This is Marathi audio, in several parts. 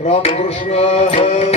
रामकृष्ण हरी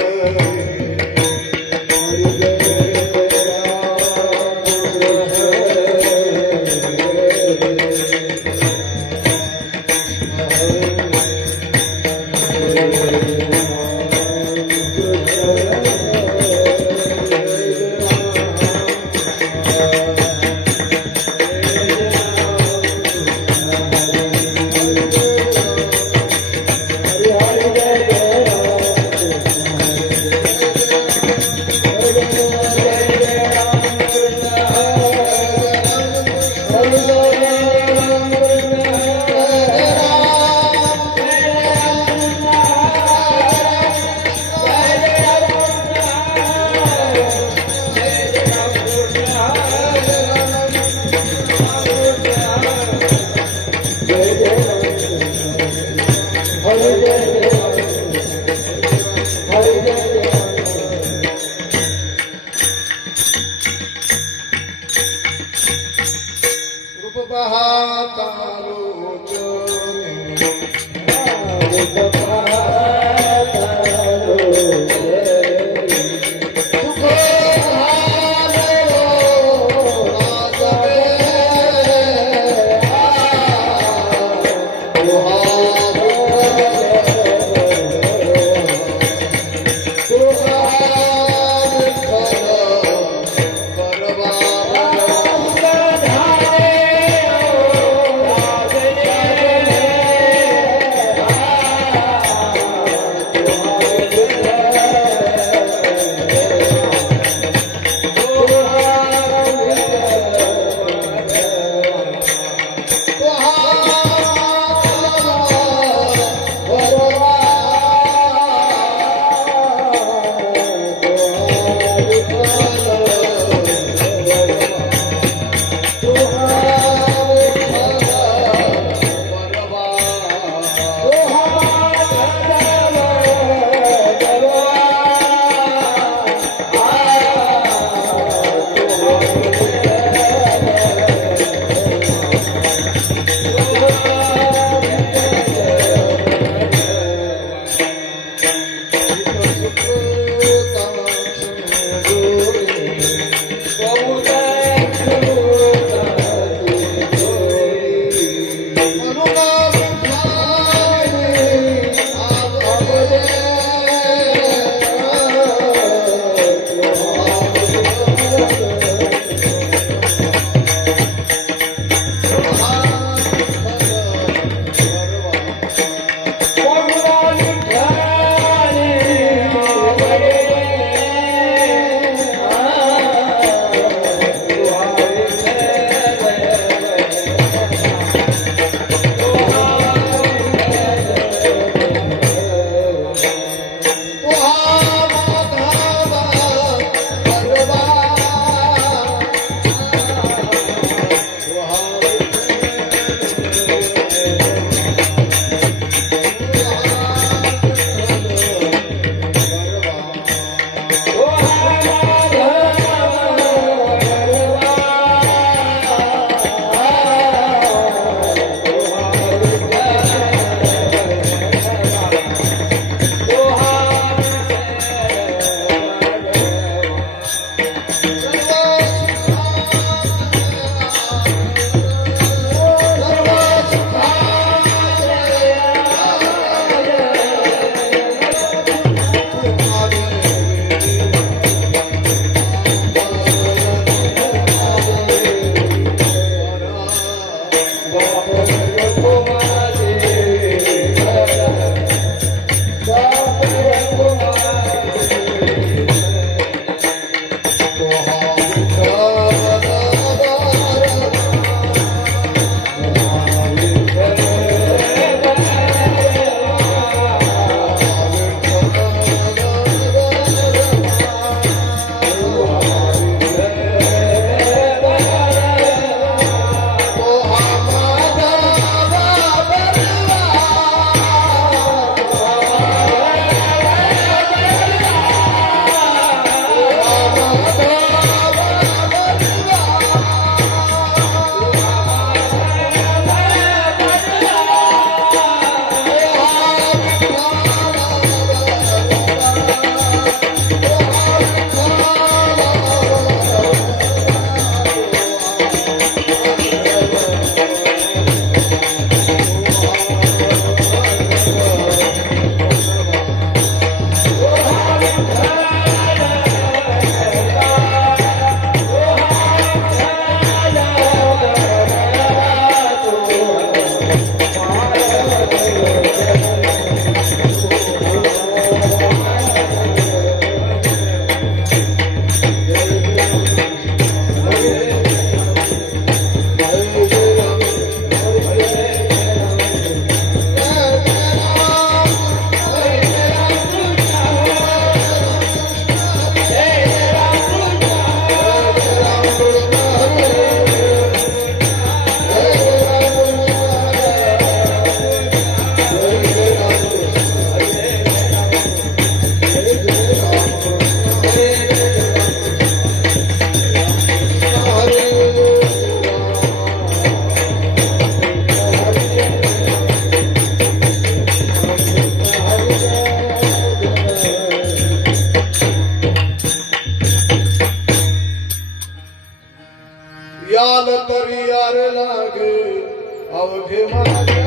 अवघे माझ्या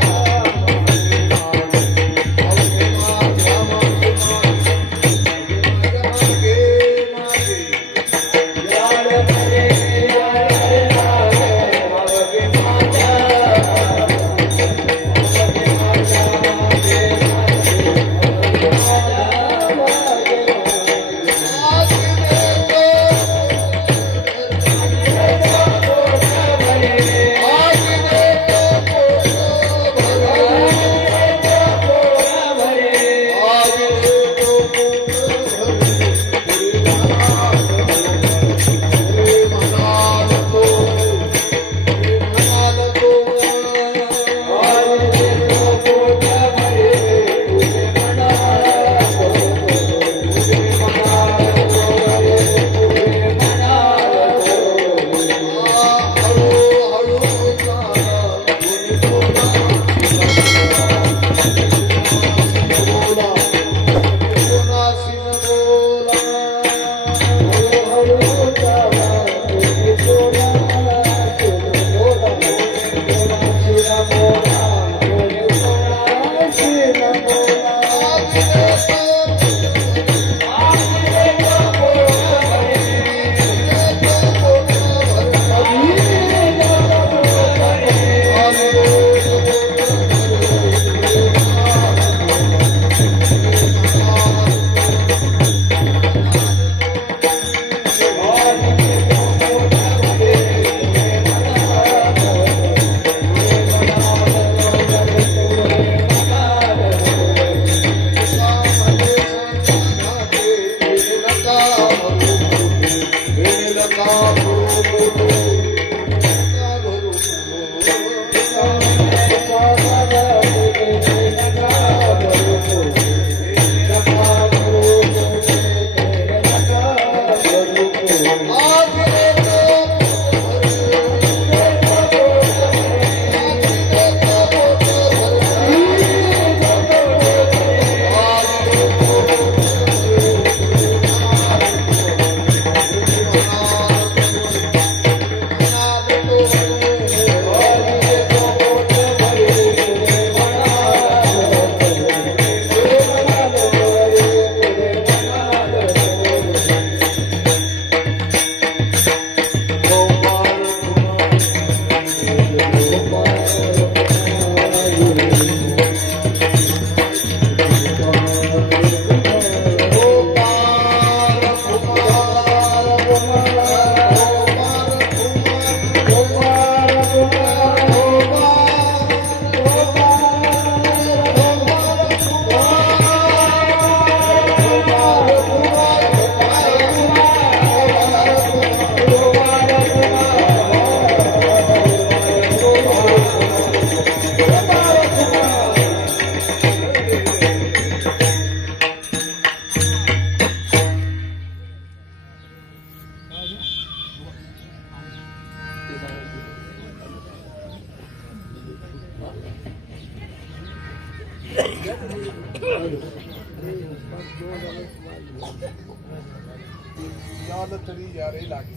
याद तरी यारे लागे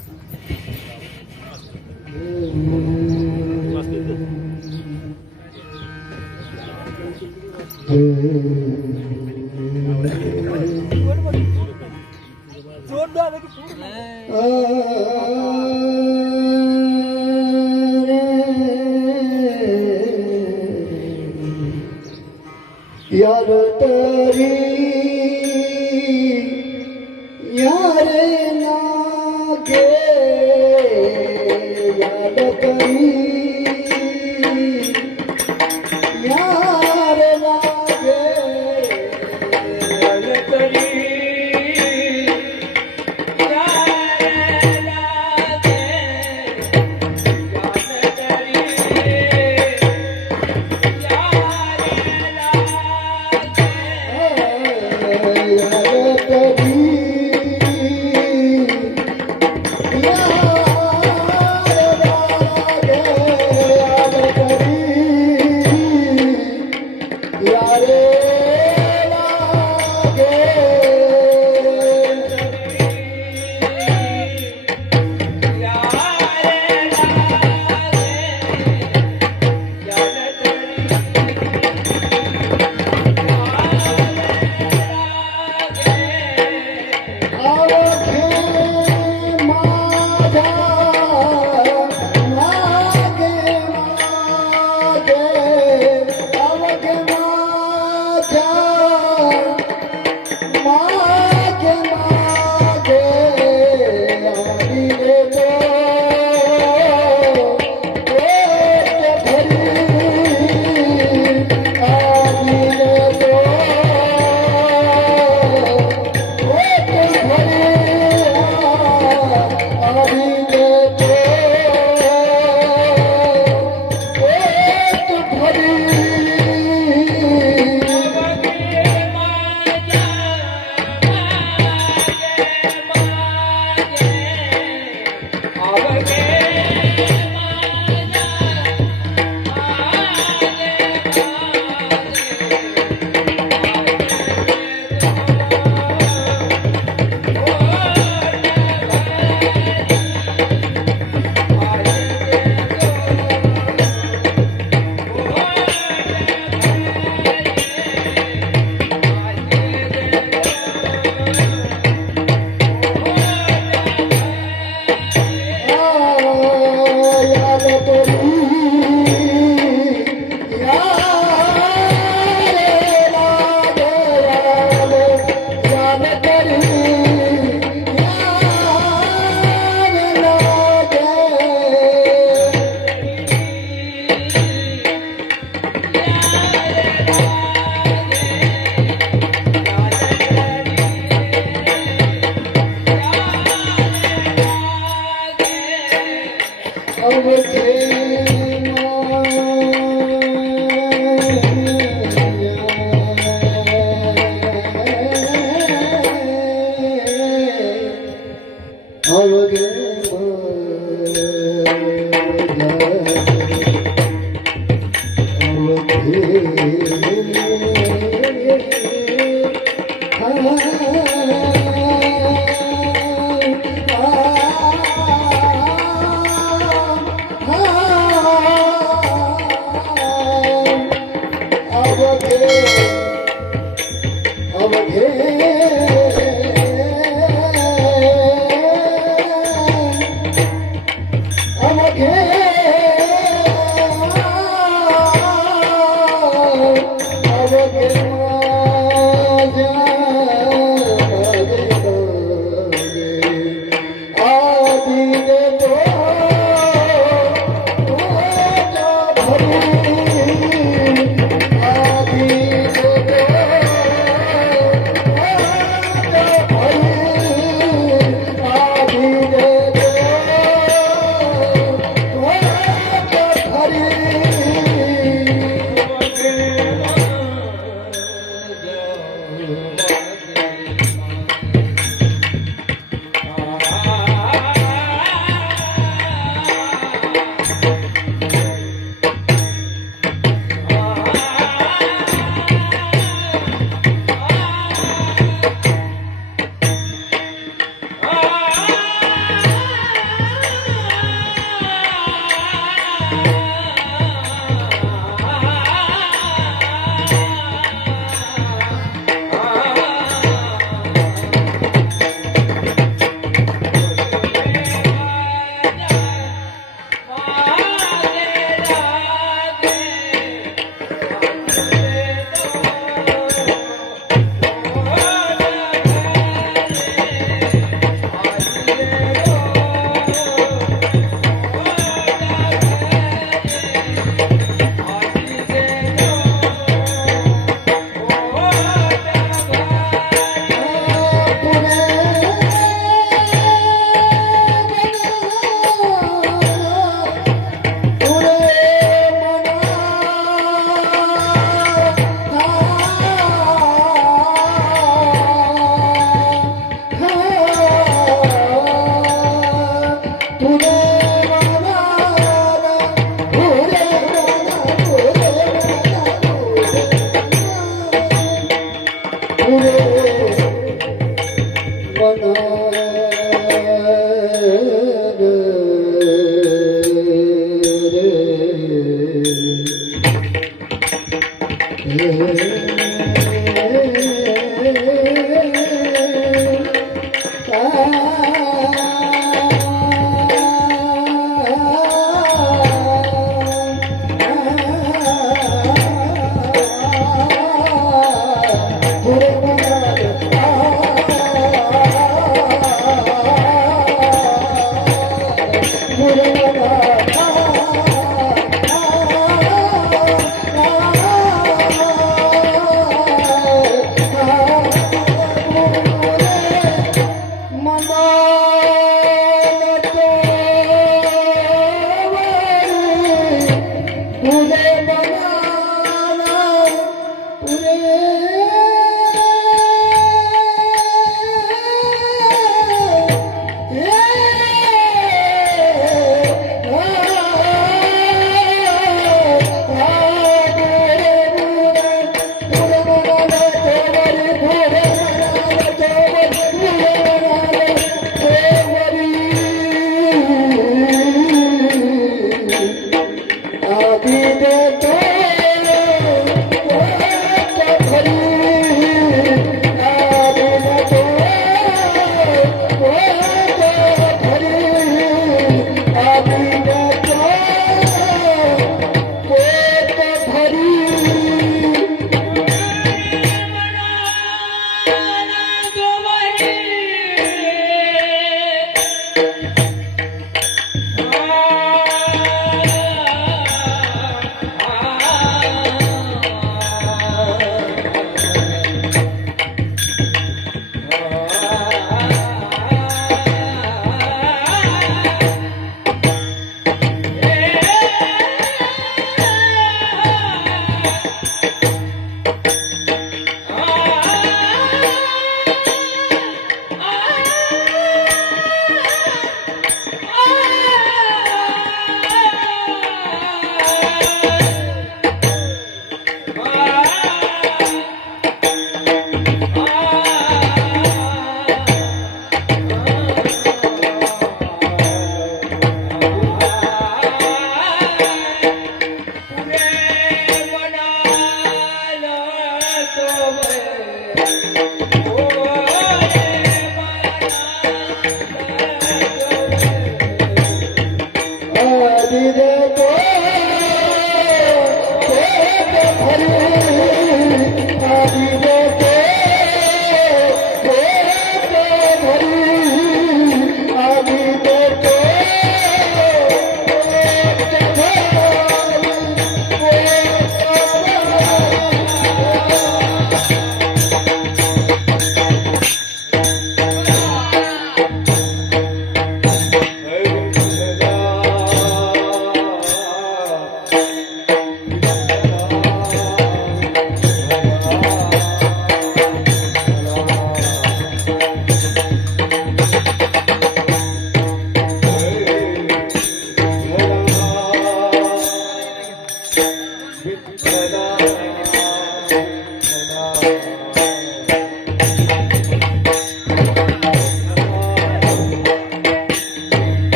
यार तरी यारे लागे याद तरी यारे लागे याद तरी Yeah.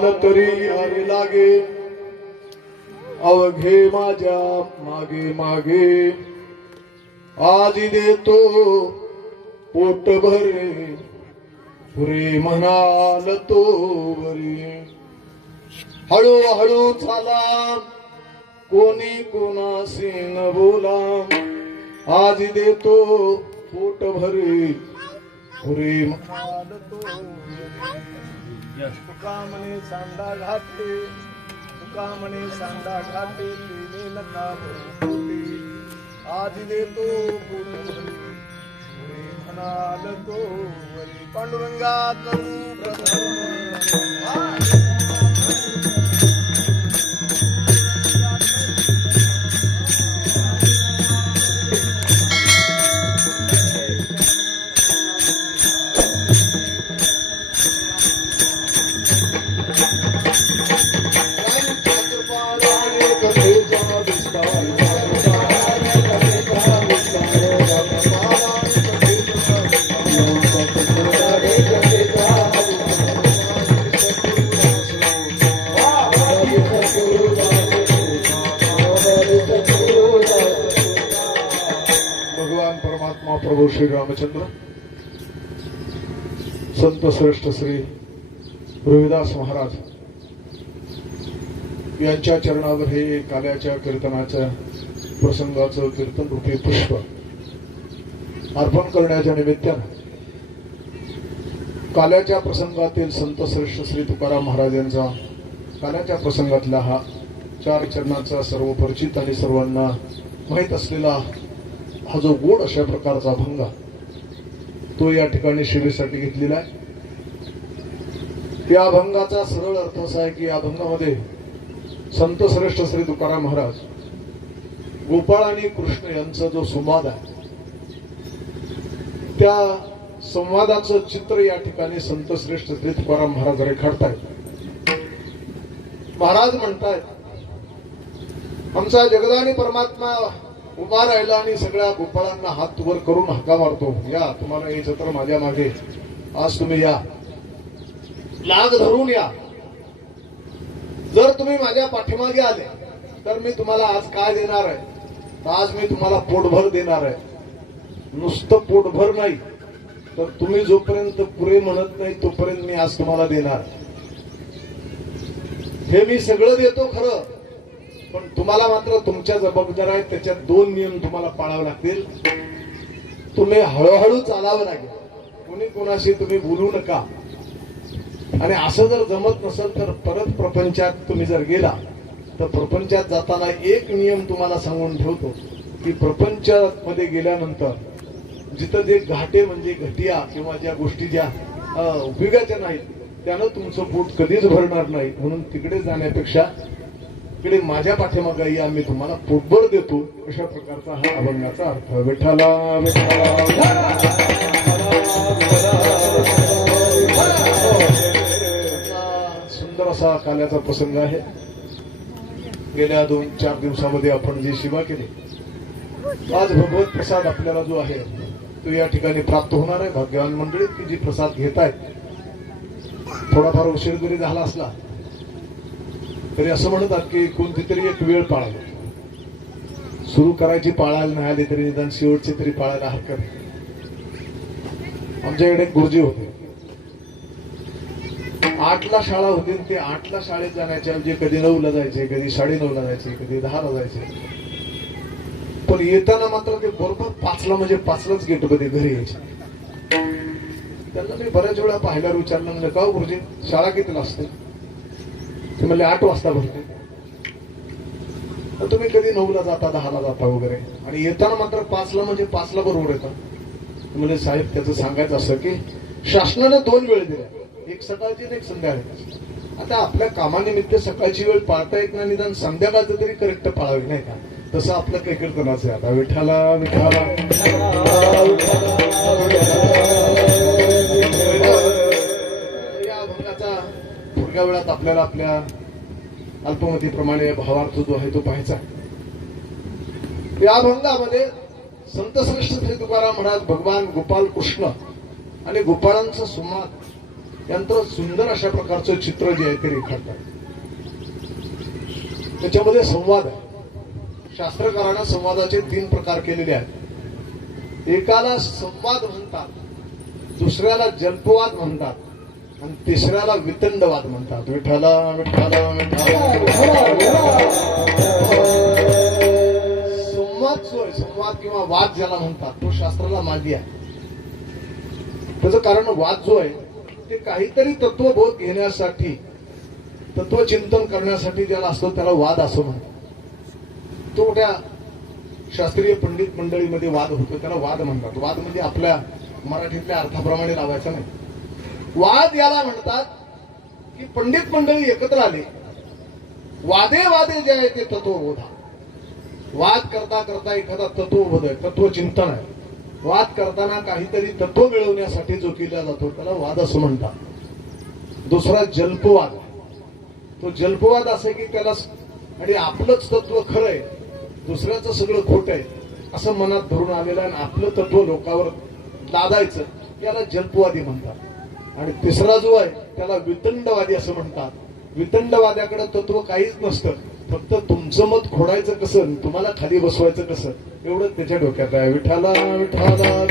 म्हणाल तरी अरे लागे अवघे माझ्या मागे मागे आज देतो पोट भरे पुरे म्हणाल तो वरी हळूहळू चाला कोणी कोणाशी न बोला आज देतो पोट भरे पुरे म्हणाल तो तुका म्हणे सांडा घाटे तुका म्हणे सांडा घाटे लिहिले नका बोली आज देतो पोट भरे पुरे म्हणाल तो वरी पांडुरंगा करू प्रसन्न भगवान परमात्मा प्रभू श्री रामचंद्र संत श्रेष्ठ श्री रविदास महाराज यांच्या चरणावर हे काल्याच्या कीर्तनाच्या प्रसंगाचं कीर्तन रूपी पुष्प अर्पण करण्याच्या निमित्तानं काल्याच्या प्रसंगातील संत श्रेष्ठ श्री तुकाराम महाराज यांचा काल्याच्या प्रसंगातला हा 4 चरणाचा सर्व परिचित आणि सर्वांना माहीत असलेला हा जो गोड अशा प्रकारचा अभंग तो या ठिकाणी शिवेसाठी घेतलेला आहे. या अभंगाचा सरळ अर्थ असा आहे की या अभंगामध्ये संत श्रेष्ठ श्री तुकाराम महाराज गोपाळ आणि कृष्ण यांचा जो संवाद आहे त्या संवादाचं चित्र या ठिकाणी संत श्रेष्ठ श्री तुकाराम महाराज रेखाटतायत. महाराज म्हणतायत आमचा जगदानी परमात्मा उभा राहिला आणि सगळ्या गोपाळांना हात वर करून हाका मारतो, या तुम्हाला यायचं तर माझ्या मागे आज तुम्ही या, लाग धरून या. जर तुम्ही माझ्या पाठीमागे आले तर मी तुम्हाला आज काय देणार आहे, तर आज मी तुम्हाला पोटभर देणार आहे. नुसतं पोटभर नाही तर तुम्ही जोपर्यंत पुरे म्हणत नाही तोपर्यंत मी आज तुम्हाला देणार. हे मी सगळं देतो खरं, पण तुम्हाला मात्र तुमच्या जबाबदाऱ्या आहेत, त्याच्यात 2 नियम तुम्हाला पाळावे लागतील. तुम्ही हळूहळू चालावं लागेल, कोणी कोणाशी तुम्ही बोलू नका. आणि असं जर जमत नसेल तर परत प्रपंचात तुम्ही जर गेला तर प्रपंचात जाताना एक नियम तुम्हाला सांगून ठेवतो की प्रपंचात मध्ये गेल्यानंतर जिथं जे घाटे म्हणजे घटिया किंवा ज्या गोष्टी ज्या उपयोगाच्या नाहीत त्यानं तुमचं पोट कधीच भरणार नाही. म्हणून तिकडे जाण्यापेक्षा इकडे माझ्या पाठीमागे या, मी तुम्हाला पोटभर देतो. अशा प्रकारचा हा अभंगाचा अर्थ. विठ्ठला सुंदर असा काल्याचा प्रसंग आहे. गेल्या 2-4 दिवसामध्ये आपण जी सेवा केली, आज भगवत प्रसाद आपल्याला जो आहे तो या ठिकाणी प्राप्त होणार आहे. भाग्यवान मंडळी की जी प्रसाद घेत आहेत, थोडाफार उशीर जरी झाला असला तरी असं म्हणतात की कोणती तरी एक वेळ पाळावी. सुरू करायची पाळायला नाही आली तरी निदान शेवटची तरी पाळायला हरकत. आमच्याकडे एक गुरुजी होते, 8ला शाळा होती, ते 8ला शाळेत जाण्याच्या ऐवजी कधी 9ला जायचे, कधी 9:30ला जायचे, कधी 10ला जायचे. पण येताना मात्र ते बरोबर 5ला म्हणजे 5लाच गेटमध्ये घरी यायचे. त्यांना मी बऱ्याच वेळा पाहिल्यावर विचारलं, म्हणजे का गुरुजी शाळा कितीला असते? ते म्हणले 8 वाजता भरते. तुम्ही कधी 9ला जाता, 10ला जाता वगैरे, आणि येताना मात्र 5ला म्हणजे 5ला बरोबर येतात. म्हणजे साहेब त्याचं सांगायचं असं की शासनाने 2 वेळ दिल्या, एक सकाळची आणि एक संध्याकाळची. आता आपल्या कामानिमित्त सकाळची वेळ पाळता येत नाही, निदान संध्याकाळचं तरी करेक्ट पाळावी नाही का? तसं आपलं काही कीर्तनाचं आहे. आता विठ्ठला विठ्ठला या अभंगाचा पुढच्या वेळात आपल्याला आपल्या अल्पमतीप्रमाणे भावार्थ जो आहे तो पाहायचा. या अभंगामध्ये संत श्रेष्ठ श्री तुकाराम महाराज भगवान गोपाल कृष्ण आणि गोपाळांचा संवाद यांचं सुंदर अशा प्रकारचं चित्र जे आहे ते रेखाटतात. त्याच्यामध्ये संवाद आहे. शास्त्रकारांना संवादाचे 3 प्रकार केलेले आहेत. एकाला संवाद म्हणतात, दुसऱ्याला जल्पवाद म्हणतात आणि तिसऱ्याला वितंडवाद म्हणतात. विठ्ठला विठ्ठला संवाद जो आहे, संवाद किंवा वाद ज्याला म्हणतात, तो शास्त्राला मान्य आहे. त्याचं कारण वाद जो आहे ते काहीतरी तत्वबोध घेण्यासाठी, तत्वचिंतन करण्यासाठी ज्याला असतो त्याला वाद असं म्हणतात. तो त्या शास्त्रीय पंडित मंडळीमध्ये वाद होतो, त्याला वाद म्हणतात. वाद म्हणजे आपल्या मराठीतल्या अर्थाप्रमाणे लावायचा नाही. वाद याला म्हणतात की पंडित मंडळी एकत्र आले, वादे वादे जे आहे ते तत्वबोधा. वाद करता करता एखादा तत्वबोध आहे, तत्वचिंतन आहे. वाद करताना काहीतरी तत्व मिळवण्यासाठी जो केला जातो त्याला वाद असं म्हणतात. दुसरा जल्पवाद. तो जल्पवाद असे की त्याला आणि आपलंच तत्व खरं आहे, दुसऱ्याचं सगळं खोटं आहे असं मनात धरून आलेलं आणि आपलं तत्व लोकांवर लादायचं, याला जल्पवादी म्हणतात. आणि तिसरा जो आहे त्याला वितंडवादी असं म्हणतात. वितंडवाद्याकडे तत्व काहीच नसतं, फक्त तुमचं मत खोडायचं कसं आणि तुम्हाला खाली बसवायचं कसं एवढंच त्याच्या डोक्यात आहे. विठाला विठाला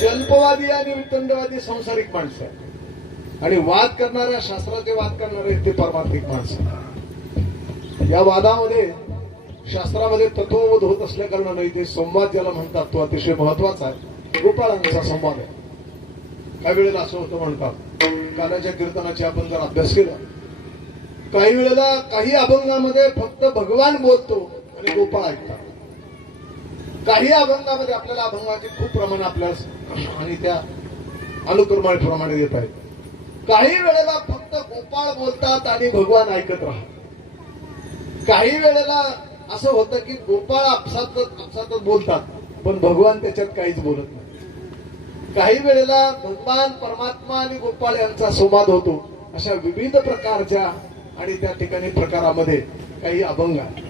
जल्पवादी आणि वितंडवादी सांसारिक माणसं आहे आणि वाद करणाऱ्या, शास्त्राचे वाद करणारे ते पारमार्थिक माणसं. या वादामध्ये शास्त्रामध्ये तत्वबोध होत असल्या कारणाने इथे संवाद ज्याला म्हणतात तो अतिशय महत्वाचा आहे. गोपाळांचा संवाद आहे. काही वेळेला असं होतं म्हणतात, कानाच्या कीर्तनाचे आपण जर अभ्यास केला, काही वेळेला काही अभंगामध्ये फक्त भगवान बोलतो आणि गोपाळ ऐकतात. काही अभंगामध्ये आपल्याला अभंगाचे खूप प्रमाण आपल्यास आणि त्या अनुक्रमाप्रमाणे देत आहेत. काही वेळेला फक्त गोपाळ बोलतात आणि भगवान ऐकत राहतात. काही वेळेला असं होतं की गोपाळ आपसातच बोलतात पण भगवान त्याच्यात काहीच बोलत नाही. काही वेळेला भगवान परमात्मा आणि गोपाळ यांचा संवाद होतो. अशा विविध प्रकारच्या आणि त्या ठिकाणी प्रकारामध्ये काही अभंग आहे.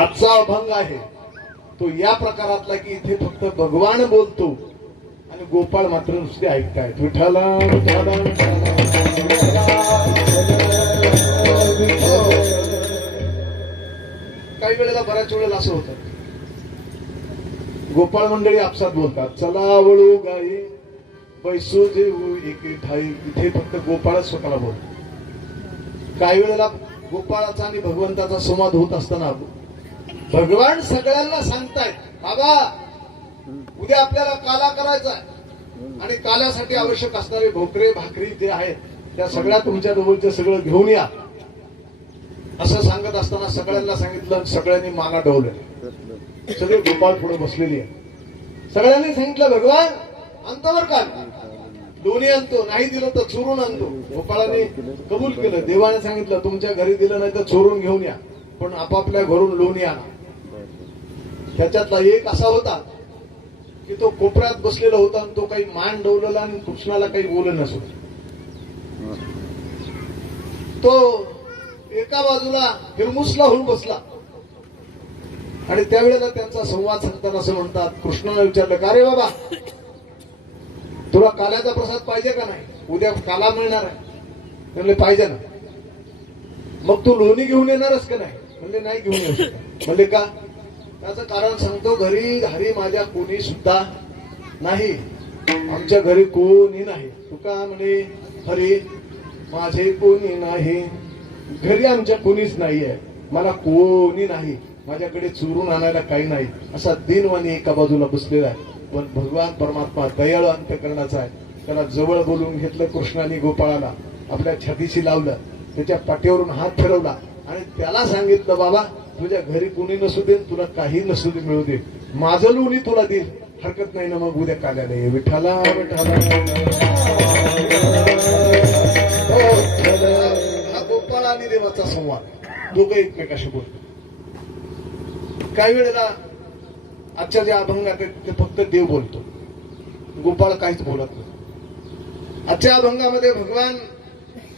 आजचा अभंग आहे तो या प्रकारातला की इथे फक्त भगवान बोलतो आणि गोपाळ मात्र नुसते ऐकतायत. विठाला विठाला काही वेळेला बऱ्याच वेळेला असं होतं, गोपाळ मंडळी आपसात बोलतात, चला वळू गाई बैसू जेऊ एके ठाई. इथे फक्त गोपाळच स्वतःला बोलतो. काही वेळेला गोपाळाचा आणि भगवंताचा संवाद होत असताना भगवान सगळ्यांना सांगतायत, बाबा उद्या आपल्याला काला करायचा आहे आणि काल्यासाठी आवश्यक असणारे भोकरे भाकरी जे आहेत त्या सगळ्या तुमच्या जवळचं सगळं घेऊन या असं सांगत असताना सगळ्यांना सांगितलं, सगळ्यांनी माना डवलं. सगळे गोपाळ पुढे बसलेली आहे. सगळ्यांनी सांगितलं भगवान आणतो बर का, दोन्ही आणतो, नाही दिलं तर चोरून आणतो. गोपाळाने कबूल केलं. देवाने सांगितलं तुमच्या घरी दिलं नाही तर चोरून घेऊन या, पण आपापल्या घरून लोणी आणा. त्याच्यातला एक असा होता की तो कोपऱ्यात बसलेला होता आणि तो काही मान डवलेला आणि कृष्णाला काही बोललं नसो. तो एका बाजूला हिरमुसला होऊन बसला आणि त्यावेळेला त्यांचा संवाद सांगताना असं म्हणतात, कृष्णाला विचारलं, का रे बाबा तुला काल्याचा प्रसाद पाहिजे का नाही, उद्या काला मिळणार आहे. म्हणले पाहिजे ना. मग तू लोणी घेऊन येणारच का नाही. म्हणले नाही घेऊन येऊ शकत. म्हणले का. त्याचं कारण सांगतो, घरी हरी माझ्या कोणी सुद्धा नाही, आमच्या घरी कोणी नाही. तुका म्हणे हरी माझे कोणी नाही, घरी आमच्या कोणीच नाहीये, मला कोणी नाही, माझ्याकडे चोरून आणायला काही नाही. असा दिनवाणी एका बाजूला बसलेला आहे. पण भगवान परमात्मा दयाळू अंतःकरणाचा आहे. त्याला जवळ बोलवून घेतलं कृष्णाने गोपाळाला, आपल्या छातीशी लावलं, त्याच्या पाठीवरून हात फिरवला आणि त्याला सांगितलं, बाबा तुझ्या घरी कोणी नसू दे, तुला काही नसू दे, मिळू दे, माझं लोणी तुला देईल, हरकत नाही ना. मग उद्या काल्याला ये. विठाला विठाला. हा गोपाळ आणि देवाचा संवाद, दोघं एकमेकाशी बोलतो. काही वेळेला आजच्या ज्या अभंगात ते फक्त देव बोलतो, गोपाळ काहीच बोलत नाही. आजच्या अभंगामध्ये भगवान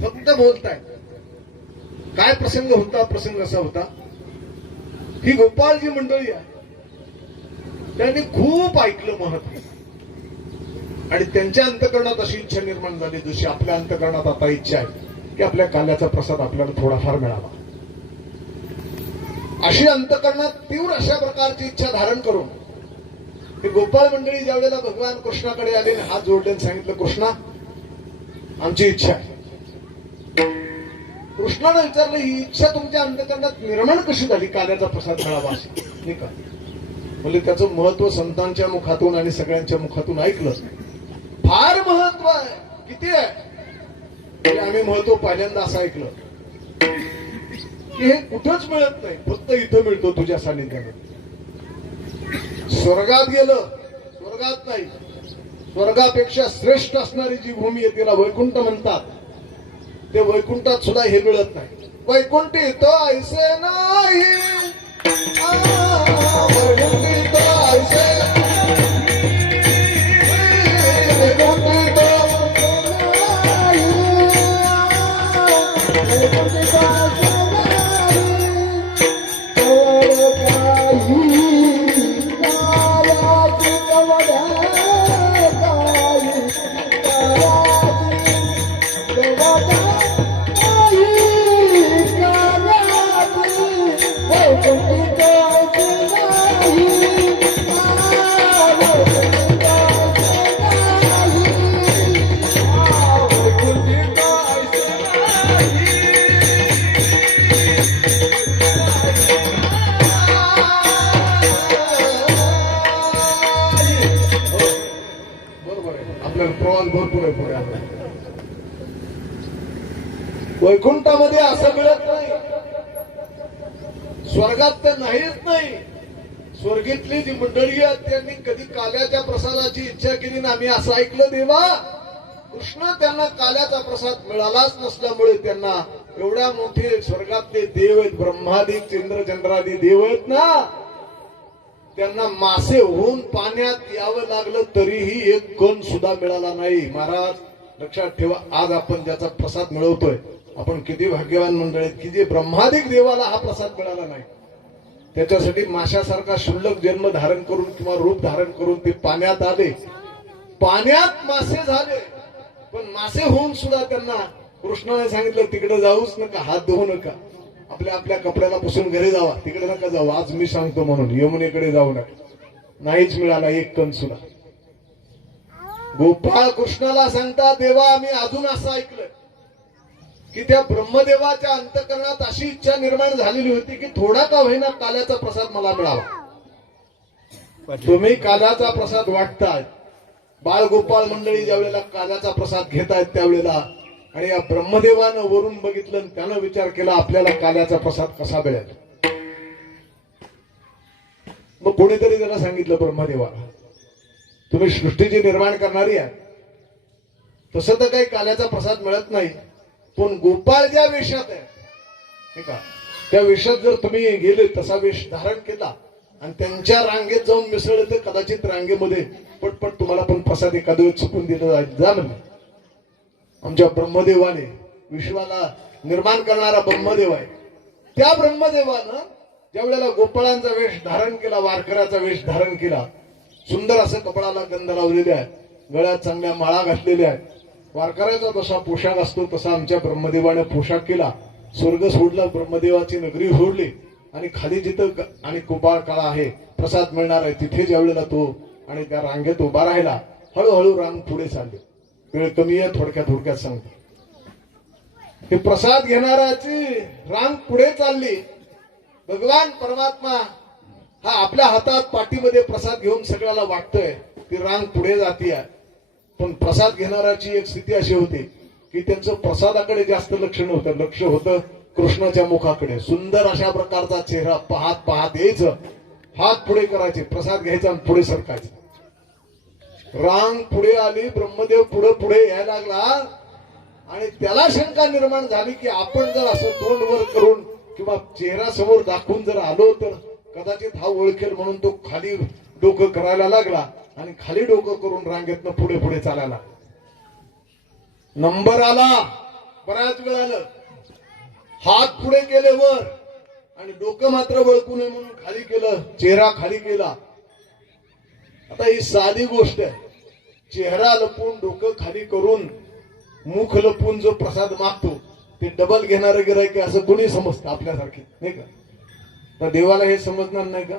फक्त बोलताय. काय प्रसंग होता, प्रसंग असा होता ही गोपाळ जी मंडळी आहे त्यांनी खूप ऐकलं महत्व. आणि त्यांच्या अंतकरणात अशी इच्छा निर्माण झाली जशी आपल्या अंतकरणात आता इच्छा आहे की आपल्या काल्याचा प्रसाद आपल्याला थोडाफार मिळावा. अशी अंतकरणात तीव्र अशा प्रकारची इच्छा धारण करून ही गोपाळ मंडळी ज्यावेळेला भगवान कृष्णाकडे आले आणि हात जोडले आणि सांगितलं, कृष्णा आमची इच्छा आहे. कृष्णाने विचारलं, ही इच्छा तुमच्या अंतकरणात निर्माण कशी झाली काल्याचा प्रसाद मिळावा अशी, नाही का? म्हणजे त्याचं महत्व संतांच्या मुखातून आणि सगळ्यांच्या मुखातून ऐकलं. फार महत्व आहे. किती आहे? म्हणजे आम्ही महत्व पहिल्यांदा असं ऐकलं की हे कुठंच मिळत नाही, फक्त इथं मिळतो तुझ्या सानिध्यामध्ये. स्वर्गात गेलं, स्वर्गात नाही, स्वर्गापेक्षा श्रेष्ठ असणारी जी भूमी आहे तिला वैकुंठ म्हणतात. ते वैकुंठात सुद्धा हे मिळत नाही. वैकुंठी तो ऐसे नाही, वैकुंठी तो ऐसे प्रवास भरपूर आहे पुढे आपला. वैकुंठामध्ये असं मिळत नाही, स्वर्गात तर नाहीच नाही. स्वर्गीतली जी मंडळी आहेत त्यांनी कधी काल्याच्या प्रसादाची इच्छा केली ना. आम्ही असं ऐकलं, देवा कृष्ण त्यांना काल्याचा प्रसाद मिळालाच नसल्यामुळे त्यांना एवढ्या मोठे स्वर्गातले देव आहेत, ब्रह्मादिक इंद्रचंद्रादी देव आहेत ना, त्यांना मासे होऊन पाण्यात यावं लागलं तरीही एक कण सुद्धा मिळाला नाही. महाराज लक्षात ठेवा, आज आपण ज्याचा प्रसाद मिळवतोय आपण किती भाग्यवान मंडळ आहेत की जे ब्रह्मादिक देवाला हा प्रसाद मिळाला नाही. त्याच्यासाठी माशासारखा शुल्लक जन्म धारण करून किंवा रूप धारण करून ते पाण्यात आले, पाण्यात मासे झाले, पण मासे होऊन सुद्धा त्यांना कृष्णाने सांगितलं तिकडे जाऊच नका, हात धुवू नका, आपल्या आपल्या कपड्याला पुसून घरी जावा, तिकडे नका जाऊ, आज मी सांगतो म्हणून यमुनेकडे जाऊ नका. नाहीच मिळाला एक कण सुद्धा. गोपाळ कृष्णाला सांगता, देवा आम्ही अजून असं ऐकलंय की त्या ब्रह्मदेवाच्या अंतकरणात अशी इच्छा निर्माण झालेली होती की थोडा का होईना काल्याचा प्रसाद मला मिळावा. तुम्ही काल्याचा प्रसाद वाटताय, बाळगोपाळ मंडळी ज्या वेळेला काल्याचा प्रसाद घेतायत त्यावेळेला, आणि या ब्रह्मदेवानं वरून बघितलं आणि त्यानं विचार केला आपल्याला काल्याचा प्रसाद कसा मिळेल. मग कोणीतरी त्याला सांगितलं ब्रह्मदेवाला, तुम्ही सृष्टीची निर्माण करणारी आहे, तसं तर काही काल्याचा प्रसाद मिळत नाही, पण गोपाळ ज्या वेशात आहे का त्या वेशात जर तुम्ही गेले, तसा वेश धारण केला आणि त्यांच्या रांगेत जाऊन मिसळले तर कदाचित रांगेमध्ये पटपट तुम्हाला पण प्रसाद एखाद्या वेळेस चुकून दिलं जाईल. जा म्हणजे आमच्या ब्रह्मदेवाने, विश्वाला निर्माण करणारा ब्रह्मदेव आहे, त्या ब्रह्मदेवानं ज्या वेळेला गोपाळांचा वेश धारण केला, वारकऱ्याचा वेश धारण केला, सुंदर असं कपडाला गंध लावलेले आहे, गळ्यात चांगल्या माळा घातलेल्या आहेत, वारकऱ्याचा जसा पोशाख असतो तसा आमच्या ब्रह्मदेवाने पोशाख केला, स्वर्ग सोडला, ब्रह्मदेवाची नगरी सोडली आणि खाली जिथं आणि गोपाळ काळा आहे प्रसाद मिळणार आहे तिथे ज्या वेळेला तो आणि त्या रांगेत उभा राहिला, हळूहळू रांग पुढे चालली. वेळ कमी आहे, थोडक्यात सांगतो. हे प्रसाद घेणाराची रांग पुढे चालली. भगवान परमात्मा हा आपल्या हातात पाठीमध्ये प्रसाद घेऊन सगळ्याला वाटतोय, ती रांग पुढे जातीय. पण प्रसाद घेणाराची एक स्थिती अशी होती की त्यांचं प्रसादाकडे जास्त लक्ष नव्हतं, लक्ष होतं कृष्णाच्या मुखाकडे. सुंदर अशा प्रकारचा चेहरा पाहत पाहत यायचं, हात पुढे करायचे, प्रसाद घ्यायचा आणि पुढे सरकायचं. रांग पुढे आली, ब्रह्मदेव पुढे पुढे यायला लागला आणि त्याला शंका निर्माण झाली की आपण जर असं तोंड वर करून किंवा चेहरा समोर दाखवून जर आलो तर कदाचित हा ओळखेल, म्हणून तो खाली डोकं करायला लागला आणि खाली डोकं करून रांगेतनं पुढे पुढे चालायला. नंबर आला, बऱ्याच वेळानं हात पुढे केले वर आणि डोकं मात्र वळकू नये म्हणून खाली केलं, चेहरा खाली केला. आता ही साधी गोष्ट आहे, चेहरा लपून डोकं खाली करून मुख लपून जो प्रसाद मागतो ते डबल घेणारे गिरायक असं कोणी समजतं आपल्यासारखे, नाही का? तर देवाला हे समजणार नाही का?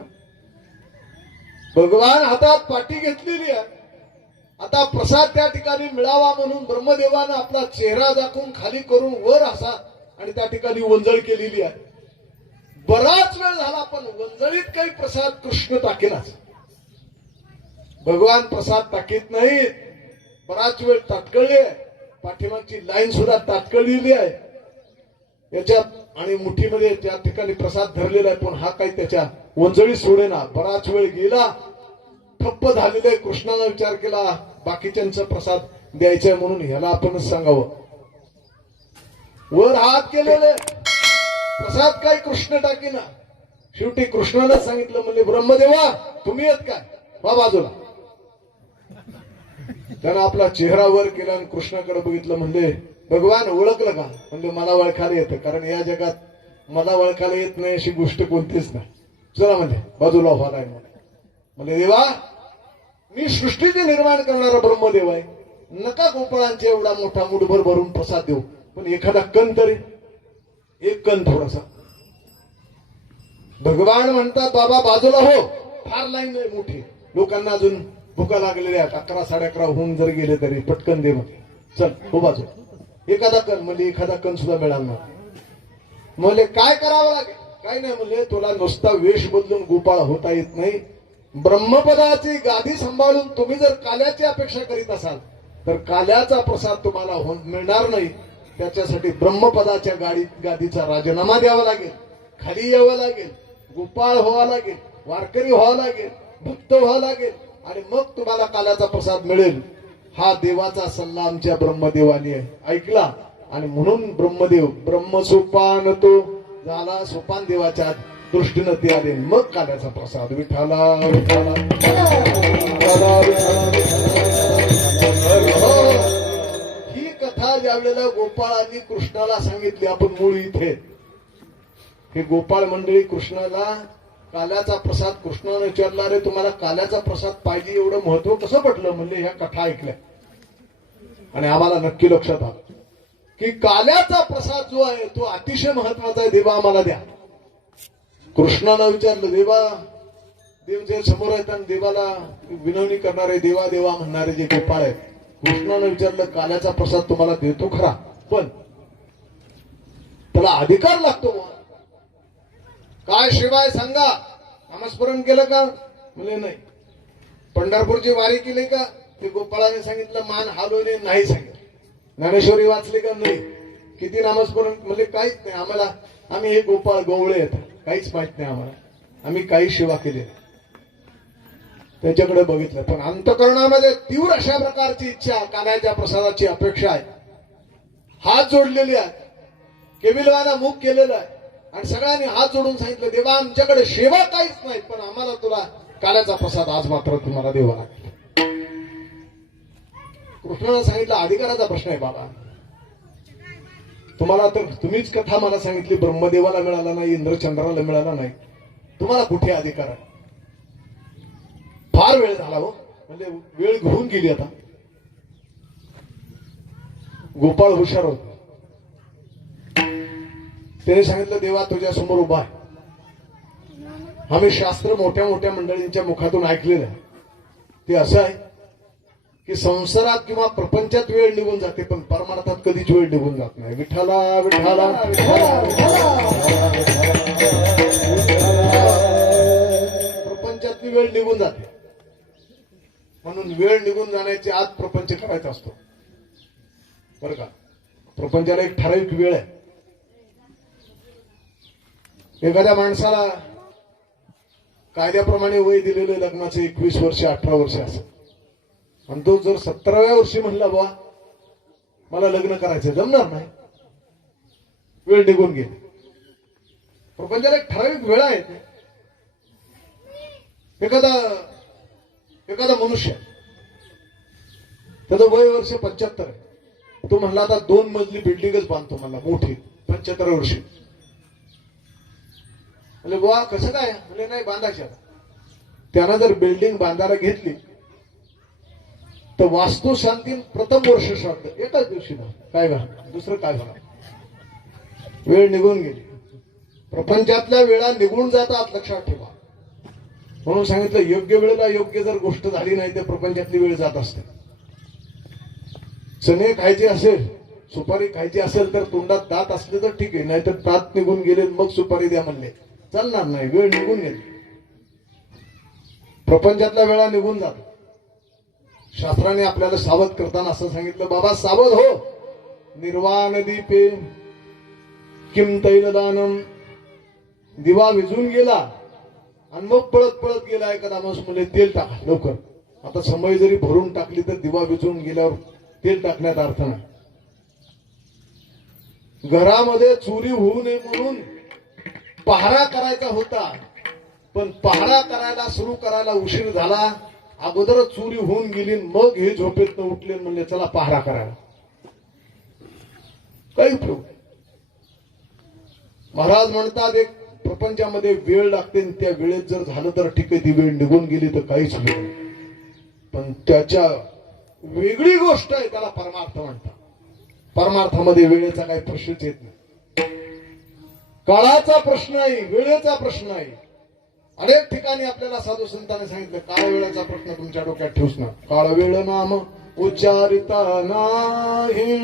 भगवान हातात पाठी घेतलेली आहे. आता प्रसाद त्या ठिकाणी मिळावा म्हणून ब्रह्मदेवानं आपला चेहरा दाखवून खाली करून वर असा आणि त्या ठिकाणी वंजळ केलेली आहे. बराच वेळ झाला पण वंजळीत काही प्रसाद कृष्ण टाकेनाच. भगवान प्रसाद टाकीत नाहीत. बराच वेळ तात्कळली आहे. पाठीमागची लाईन सुद्धा तात्कळलेली आहे याच्यात आणि मुठीमध्ये त्या ठिकाणी प्रसाद धरलेला आहे. पण हा काही त्याच्या वंजळी सोडेना. बराच वेळ गेला, ठप्प झालेले. कृष्णाला विचार केला बाकीच्यांचा प्रसाद द्यायचाय म्हणून ह्याला आपणच सांगावं. वर हात केलेले प्रसाद काही कृष्ण टाकीना. शेवटी कृष्णानं सांगितलं म्हणजे ब्रह्मदेवा तुम्ही येत काय वा बाजूला. त्यानं आपला चेहरा वर केला आणि कृष्णाकडे बघितलं. म्हणले भगवान ओळखलं का? म्हणजे मला ओळखायला येतं, कारण या जगात मला ओळखायला येत नाही अशी गोष्ट कोणतीच नाही. चला म्हणजे बाजूला व्हायला. म्हणजे देवा मी सृष्टीचे निर्माण करणारा ब्रह्मदेव आहे. नका गोपाळांचे एवढा मोठा मुठभर भरून प्रसाद देऊ, पण एखादा कण तरी, एक कण थोडासा. भगवान म्हणतात बाबा बाजूला हो, फार लाईन आहे मोठी, लोकांना अजून भुका लागलेल्या आहेत. 11 11:30 होऊन जर गेले तरी पटकन दे म्हणजे. चल हो बाजू. एखादा कण म्हणजे एखादा कण सुद्धा मिळाला नाही. म्हणजे काय करावं लागेल? काय नाही म्हणजे तुला नुसता वेश बदलून गोपाळ होता येत नाही. ब्रह्मपदाची गादी सांभाळून तुम्ही जर काल्याची अपेक्षा करीत असाल तर काल्याचा प्रसाद तुम्हाला मिळणार नाही. त्याच्यासाठी ब्रह्मपदाच्या गादीचा राजीनामा द्यावा लागेल, खाली यावं लागेल, गोपाळ व्हावं लागेल, वारकरी व्हावं लागेल, भक्त व्हावं लागेल आणि मग तुम्हाला काल्याचा प्रसाद मिळेल. हा देवाचा सल्ला आमच्या ब्रह्मदेवानी ऐकला आणि म्हणून ब्रह्मदेव ब्रह्मसोपान तो झाला सोपान देवाच्या दृष्टीनं ते आले. मग काल्याचा प्रसाद विठाला विठाला. ही कथा ज्यावेळेला गोपाळांनी कृष्णाला सांगितली, आपण मूळ इथे हे गोपाळ मंडळी कृष्णाला काल्याचा प्रसाद कृष्णाने विचारला, रे तुम्हाला काल्याचा प्रसाद पाहिजे एवढं महत्व कसं पटलं? म्हणजे ह्या कथा ऐकल्या आणि आम्हाला नक्की लक्षात आलं की काल्याचा प्रसाद जो आहे तो अतिशय महत्वाचा आहे. देवा आम्हाला द्या. कृष्णानं विचारलं, देवा देव जे समोर आहेत आणि देवाला विनवणी करणारे देवा देवा म्हणणारे जे गोपाळ आहेत, कृष्णानं विचारलं काल्याचा प्रसाद तुम्हाला देतो खरा, पण त्याला अधिकार लागतो. काय शिवाय सांगा? नामस्मरण केलं का? म्हणजे नाही. पंढरपूरची वारी केली का? ते गोपाळाने सांगितलं. मान हलवले नाही सांगितलं. ज्ञानेश्वरी वाचली का? नाही. किती नामस्मरण म्हणजे काहीच नाही आम्हाला. आम्ही हे गोपाळ गवळे आहेत, काहीच माहित नाही आम्हाला. आम्ही काही सेवा केली नाही. त्याच्याकडे बघितलं पण अंतःकरणामध्ये तीव्र अशा प्रकारची इच्छा, काल्याच्या प्रसादाची अपेक्षा आहे. हात जोडलेले आहेत, केविलवाना मुख केलेलं आहे आणि सगळ्यांनी हात जोडून सांगितलं, देवा आमच्याकडे सेवा काहीच नाही, पण आम्हाला तुला काल्याचा प्रसाद आज मात्र तुम्हाला द्यावा लागेल. कृष्णाने सांगितलं अधिकाराचा प्रश्न आहे बाबा. तुम्हाला तर तुम्हीच कथा मला सांगितली, ब्रह्मदेवाला मिळाला नाही, इंद्रचंद्राला मिळाला नाही, तुम्हाला कुठे अधिकार आहे? फार वेळ झाला हो, म्हणजे वेळ घेऊन गेली. आता गोपाळ हुशार होत. त्याने सांगितलं, देवा तुझ्या समोर उभा आहे. आम्ही शास्त्र मोठ्या मोठ्या मंडळींच्या मुखातून ऐकलेलं आहे. ते असं आहे की संसारात किंवा प्रपंचात वेळ निघून जाते, पण परमार्थात कधीच वेळ निघून जात नाही. विठ्ठला विठ्ठला प्रपंचातली वेळ निघून जाते. म्हणून वेळ निघून जाण्याची आत प्रपंच करायचा असतो बरं का. प्रपंचाला एक ठराविक वेळ आहे. एखाद्या माणसाला कायद्याप्रमाणे वय दिलेलं लग्नाचं 21 वर्ष 18 वर्ष असं, आणि तो जर 17व्या वर्षी म्हणला बाबा मला लग्न करायचं, जमणार नाही. वेळ निघून गेली. प्रपंचाला एक ठराविक वेळ आहे. एखादा मनुष्य त्याचं वय वर्ष 75 आहे. तो म्हणला आता 2 मजली बिल्डिंगच बांधतो म्हणला मोठी 75 वर्षी. म्हणजे बुवा कसं काय? म्हणजे नाही बांधायच्या. त्यानं जर बिल्डिंग बांधायला घेतली तर वास्तुशांती प्रथम वर्ष श्राद्ध एकाच दिवशी ना काय का दुसरं काय होणार. वेळ निघून गेली. प्रपंचातल्या वेळा निघून जातात लक्षात ठेवा. म्हणून सांगितलं योग्य वेळेला योग्य जर गोष्ट झाली नाही तर प्रपंचातली वेळ जात असते. चणे खायचे असेल सुपारी खायची असेल तर तोंडात दात असले तर ठीक आहे, नाहीतर दात निघून गेले मग सुपारी द्या म्हणले चालणार नाही. वेळ निघून गेली. प्रपंचातल्या वेळा निघून जात. शास्त्राने आपल्याला सावध करताना असं सांगितलं बाबा सावध हो. निर्वाण दीपे किम तैलदानम. दिवा विझून गेला आणि मग पळत पळत गेला एखादा माणूस म्हणजे तेल टाका लवकर. आता समय जरी भरून टाकली तर दिवा विझून गेल्यावर तेल टाकण्यात अर्थ नाही. घरामध्ये चोरी होऊ नये म्हणून पहारा करायचा होता, पण पहारा करायला सुरू करायला उशीर झाला. अगोदरच चोरी होऊन गेली मग हे झोपेतनं उठले म्हणजे चला पहारा करायला. काही उपयोग. महाराज म्हणतात एक प्रपंचामध्ये वेळ लागते आणि त्या वेळेत जर झालं तर ठीक आहे, ती वेळ निघून गेली तर काहीच नाही. पण त्याच्या वेगळी गोष्ट आहे त्याला परमार्थ म्हणतात. परमार्थामध्ये वेळेचा काही प्रश्नच येत नाही. काळाचा प्रश्न आहे, वेळेचा प्रश्न आहे. अनेक ठिकाणी आपल्याला साधू संतांनी सांगितलं काळ वेळेचा प्रश्न तुमच्या डोक्यात ठेवूच ना. काळ वेळ नाम उच्चारिता नाही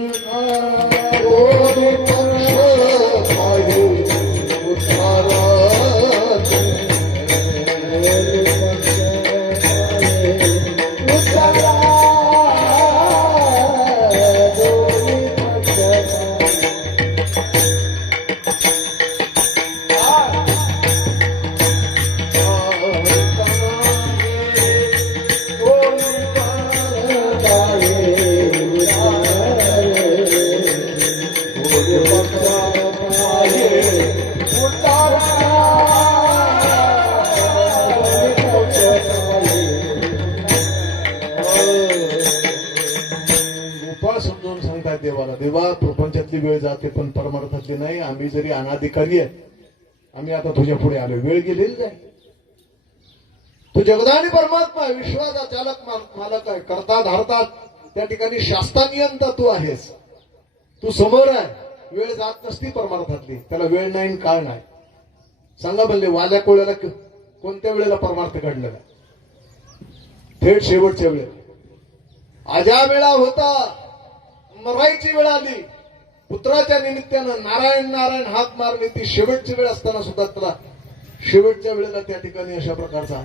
समजावून सांगताय देवाला. देवा प्रपंचातली वेळ जाते पण परमार्थातली नाही. आम्ही जरी अनाधिकारी आहे, आम्ही आता तुझ्या पुढे आलो. वेळ गेलेली जाईल. तू जगदानी परमात्मा आहे, विश्वाचा चालक मालक आहे, करता धारता त्या ठिकाणी शास्त्रानियंता तू आहेस. तू समोर आहे. वेळ जात नसती परमार्थातली. त्याला वेळ नाही काळ नाही. सांगा म्हणले वाल्या कोळ्याला कोणत्या वेळेला परमार्थ घडलेला? थेट शेवटच्या वेळेला. आजा वेळा होता, मरायची वेळ आली, पुत्राच्या निमित्तानं नारायण नारायण हाक मारली. ती शेवटची वेळ असताना सुद्धा त्याला शेवटच्या वेळेला त्या ठिकाणी अशा प्रकारचा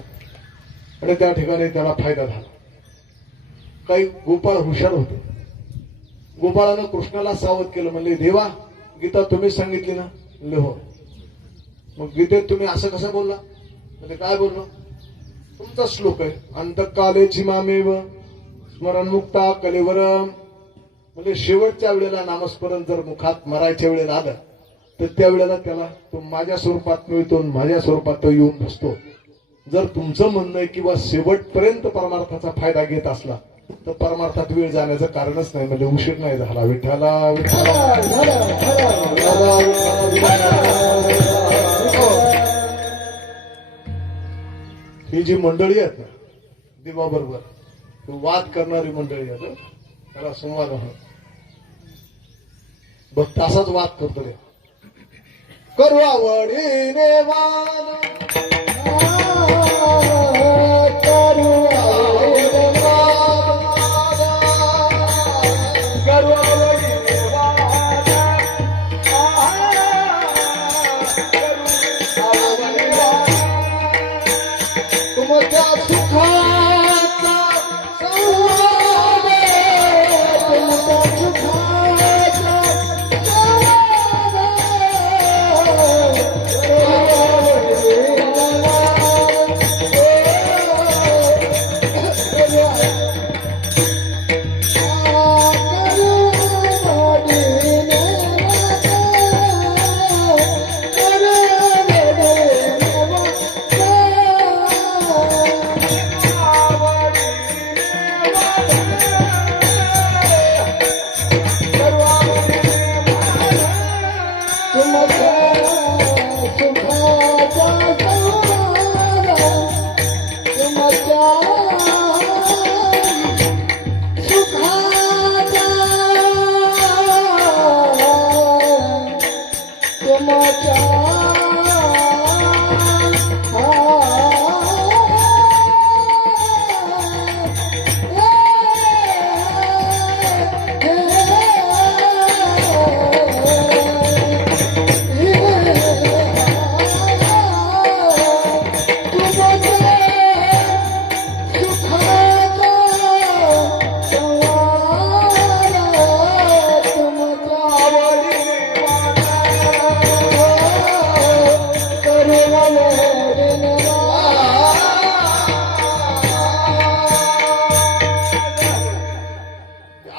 आणि त्या ठिकाणी त्याला फायदा झाला. काही गोपाळ हुशार होते. गोपाळानं कृष्णाला सावध केलं. म्हणले देवा गीता तुम्ही सांगितली ना? म्हणले हो. मग गीतेत तुम्ही असं कसं बोलला? म्हणजे काय बोललो? तुमचा श्लोक आहे अंतकाले चिमामेव स्मरणमुक्ता कलेवरम. म्हणजे शेवटच्या वेळेला नामस्मरण जर मुखात मरायच्या वेळेला आलं तर त्यावेळेला त्याला तो माझ्या स्वरूपात मिळतो, माझ्या स्वरूपात तो येऊन बसतो. जर तुमचं म्हणणं आहे किंवा शेवटपर्यंत परमार्थाचा फायदा घेत असला तर परमार्थात वेळ जाण्याचं कारणच नाही. म्हणजे उशीर नाही झाला. विठ्ठला ही जी मंडळी आहेत ना देवा बरोबर वाद करणारी मंडळी आहेत, त्याला संवाद भक्त असाच वाद करतो रे. करू आवडीने वाद करू आवडीने वाद करू आवडीने वाद करू आवडीने वाद तुमच्या सुखाचा संवाद तुमच्या सुखाचा संवाद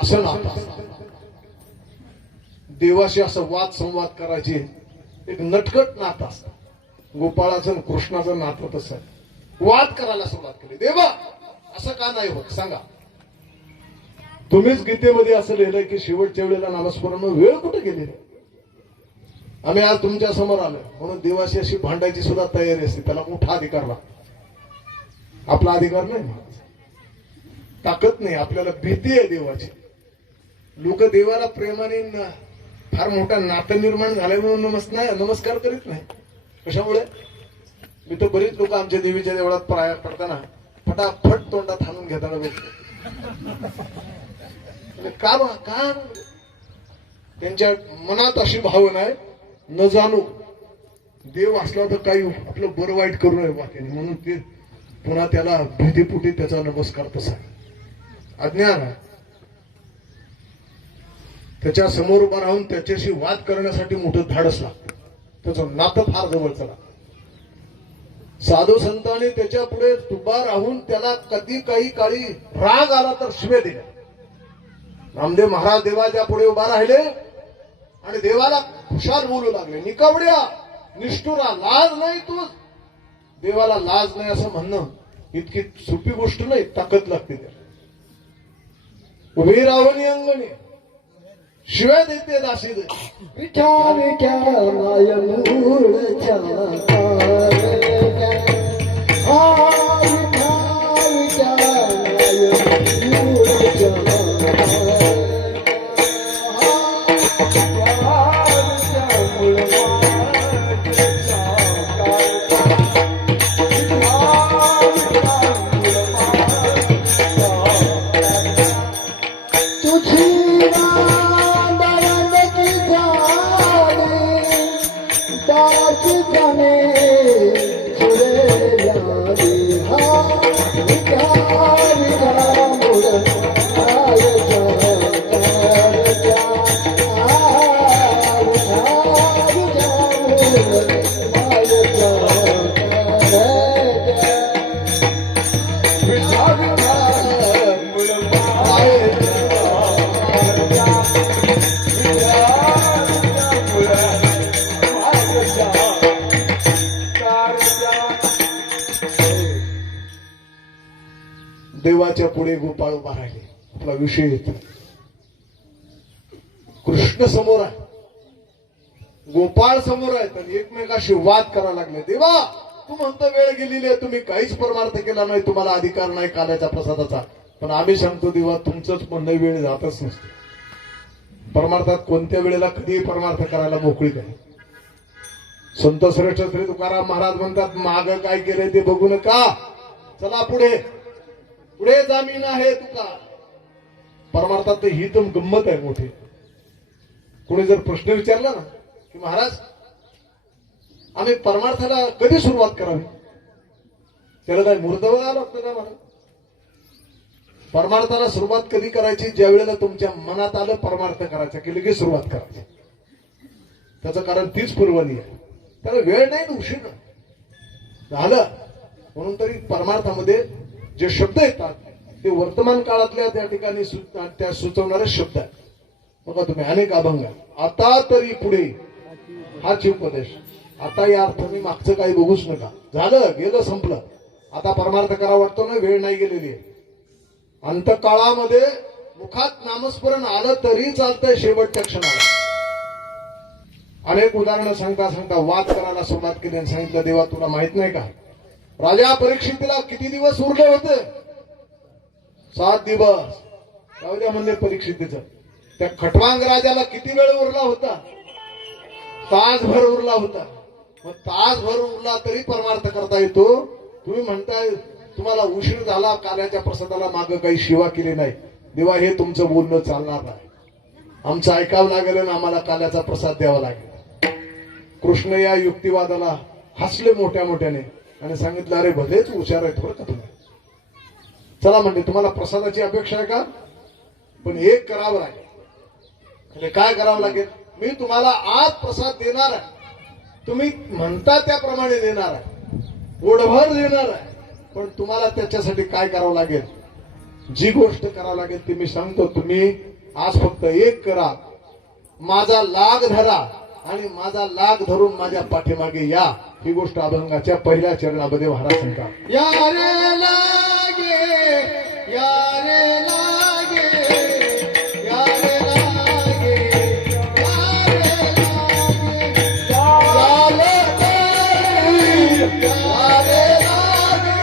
असं नातं असतं. देवाशी असं वाद संवाद करायचे एक नटखट नातं असतं. गोपाळाचं आणि कृष्णाचं नातं तसं आहे. वाद करायला सुरुवात केली. देवा असं का नाही होत सांगा. तुम्हीच गीतेमध्ये असं लिहिलंय की शेवटच्या वेळेला नामस्मरण वेळ कुठे गेली. आम्ही आज तुमच्या समोर आलोय म्हणून देवाशी अशी भांडायची सुद्धा तयारी असते. त्याला मोठा अधिकार लागतो. आपला अधिकार नाही, ताकद नाही, आपल्याला भीती आहे देवाची. लोक देवाला प्रेमाने फार मोठा नातं निर्माण झालंय म्हणून नमस्कार करीत नाही. कशामुळे मी तर बरीच लोक आमच्या देवीच्या देवळात पाया पडताना फटाफट तोंडात हाणून घेताना बघतो. का का त्यांच्या मनात अशी भावना आहे न जाणू देव असला तर काही आपलं बरं वाईट करू नये वाक्याने म्हणून ते पुन्हा त्याला भीतीपुटी त्याचा नमस्कार तसा अज्ञान आहे. त्याच्या समोर उभा राहून त्याच्याशी वाद करण्यासाठी मोठं धाडस लागतं. त्याचं नातं फार जवळचं लागतं. साधू संतांनी त्याच्या पुढे उभा राहून त्याला कधी काही काळी राग आला तर शिवे दिल्या. रामदेव महाराज देवाच्या पुढे उभा राहिले आणि देवाला खुशाल बोलू लागले. निकवड्या निष्ठुरा लाज नाही तू. देवाला लाज नाही असं म्हणणं इतकी सोपी गोष्ट नाही. ताकद लागते त्याला. उभी राहुनी अंगणी शिवाय देते दासी दे. विचार क्या नाय मूळच्या देवाच्या पुढे गोपाळ उभा राहिले. आपला विषय येतो. कृष्ण समोर आहे, गोपाळ समोर आहे आणि एकमेकाशी वाद करायला लागले. देवा तू म्हणतो वेळ गेलेली आहे, तुम्ही काहीच परमार्थ केला नाही, तुम्हाला अधिकार नाही काल्याच्या प्रसादाचा. पण आम्ही सांगतो देवा तुमचंच म्हणणं वेळ जातच नसते. परमार्थात कोणत्या वेळेला कधीही परमार्थ करायला मोकळी काय. संत श्रेष्ठ श्री तुकाराम महाराज म्हणतात माग काय केलंय ते बघू नका, चला पुढे पुढे जामीन आहे तुका. परमार्थात ही तर गंमत आहे मोठी. कोणी जर प्रश्न विचारला ना की महाराज आम्ही परमार्थाला कधी सुरुवात करावी, त्याला काय मुहूर्त बघावं लागतं का महाराज. परमार्थाला सुरुवात कधी करायची, ज्या वेळेला तुमच्या मनात आलं परमार्थ करायचा की लगेच सुरुवात करायची. त्याचं कारण तीच पूर्वनी आहे. त्याला वेळ नाही, उशीर झालं. म्हणून तरी परमार्थामध्ये जे शब्द येतात ते वर्तमान काळातल्या त्या ठिकाणी त्या सुचवणारे शब्द आहेत. बघा तुम्ही अनेक अभंग. आता तरी पुढे हाच उपदेश. आता या अर्थाने मागचं काही बघूच नका. झालं गेलं संपलं. आता परमार्थ करा वाटतो ना, वेळ नाही गेलेली आहे. अंतकाळामध्ये मुखात नामस्मरण आलं तरी चालतंय शेवटच्या क्षणाला. अनेक उदाहरणं सांगता सांगता वाद करायला सुरुवात केली आणि सांगितलं देवा तुला माहित नाही का राजा परीक्षितीला किती दिवस उरले होते. 7 दिवस. जाऊ द्या म्हणजे परीक्षितीचं. त्या खटवांग राजाला किती वेळ उरला होता. तासभर उरला होता. मग तासभर उरला तरी परमार्थ करता येतो. तुम्ही म्हणताय तुम्हाला उशीर झाला, काल्याच्या प्रसादाला मागं काही शिवा केली नाही. देवा, हे तुमचं बोलणं चालणार नाही. आमचं ऐकावं लागेल आणि आम्हाला काल्याचा प्रसाद द्यावा लागेल. कृष्ण या युक्तिवादाला हसले मोठ्या मोठ्याने आणि सांगितलं, अरे भलेच हुशार आहेत बरं का तुम्ही. चला म्हणते, तुम्हाला प्रसादाची अपेक्षा आहे का? पण एक करावं लागेल. म्हणजे काय करावं लागेल? मी तुम्हाला आज प्रसाद देणार आहे, तुम्ही म्हणता त्याप्रमाणे देणार आहे, पोटभर देणार आहे. पण तुम्हाला त्याच्यासाठी काय करावं लागेल? जी गोष्ट करावं लागेल ती मी सांगतो. तुम्ही आज फक्त एक करा, माझा लाग धरा आणि माझा लाग धरून माझ्या पाठीमागे या. ही गोष्ट अभंगाच्या पहिल्या चरणामध्ये महाराज सांगतात. या रे लागे, या रे लागे, या रे लागे, या रे लागे, या रे लागे, या रे लागे,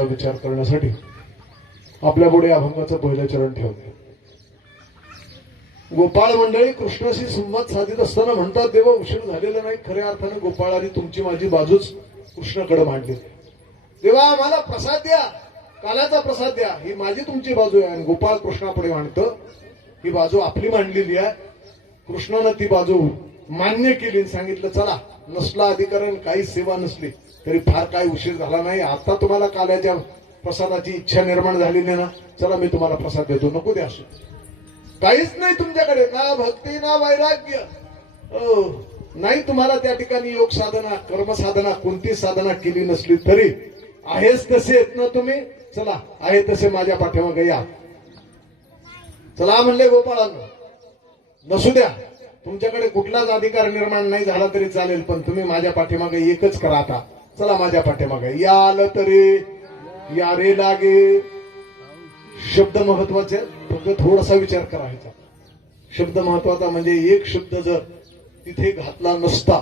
विचार करण्यासाठी आपल्या पुढे अभंगाचं पहिलं चरण ठेवले. गोपाळ मंडळी कृष्णाशी संवाद साधित असताना म्हणतात, देवा उशीर झालेला नाही. खऱ्या अर्थाने गोपाळाने तुमची माझी बाजूच कृष्णाकडे मांडली. देवा आम्हाला प्रसाद द्या, काल्याचा प्रसाद द्या, ही माझी तुमची बाजू आहे. आणि गोपाळ कृष्णापुढे मांडतं, ही बाजू आपली मांडलेली आहे. कृष्णानं ती बाजू मान्य केली, सांगितलं चला, नसला अधिकरण, काही सेवा नसली तरी फार काही उशीर झाला नाही. आता तुम्हाला काल्याच्या प्रसादाची इच्छा निर्माण झालेली ना, चला मी तुम्हाला प्रसाद देतो. नको द्या, असो काहीच नाही तुमच्याकडे, ना भक्ती ना वैराग्य, नाही तुम्हाला त्या ठिकाणी योग साधना, कर्म साधना, कोणती साधना केली नसली तरी आहेच तसे आहेत ना तुम्ही. चला आहे तसे माझ्या पाठीमागे या. चला म्हणले गोपाळांनो, नसू द्या, तुमच्याकडे कुठलाच अधिकार निर्माण नाही झाला तरी चालेल, पण तुम्ही माझ्या पाठीमागे एकच करा. आता चला माझ्या पाठीमागे या. आलं तरी या रे लागे. शब्द महत्वाचे, फक्त थोडासा विचार करायचा. शब्द महत्वाचा म्हणजे एक शब्द जर तिथे घातला नसता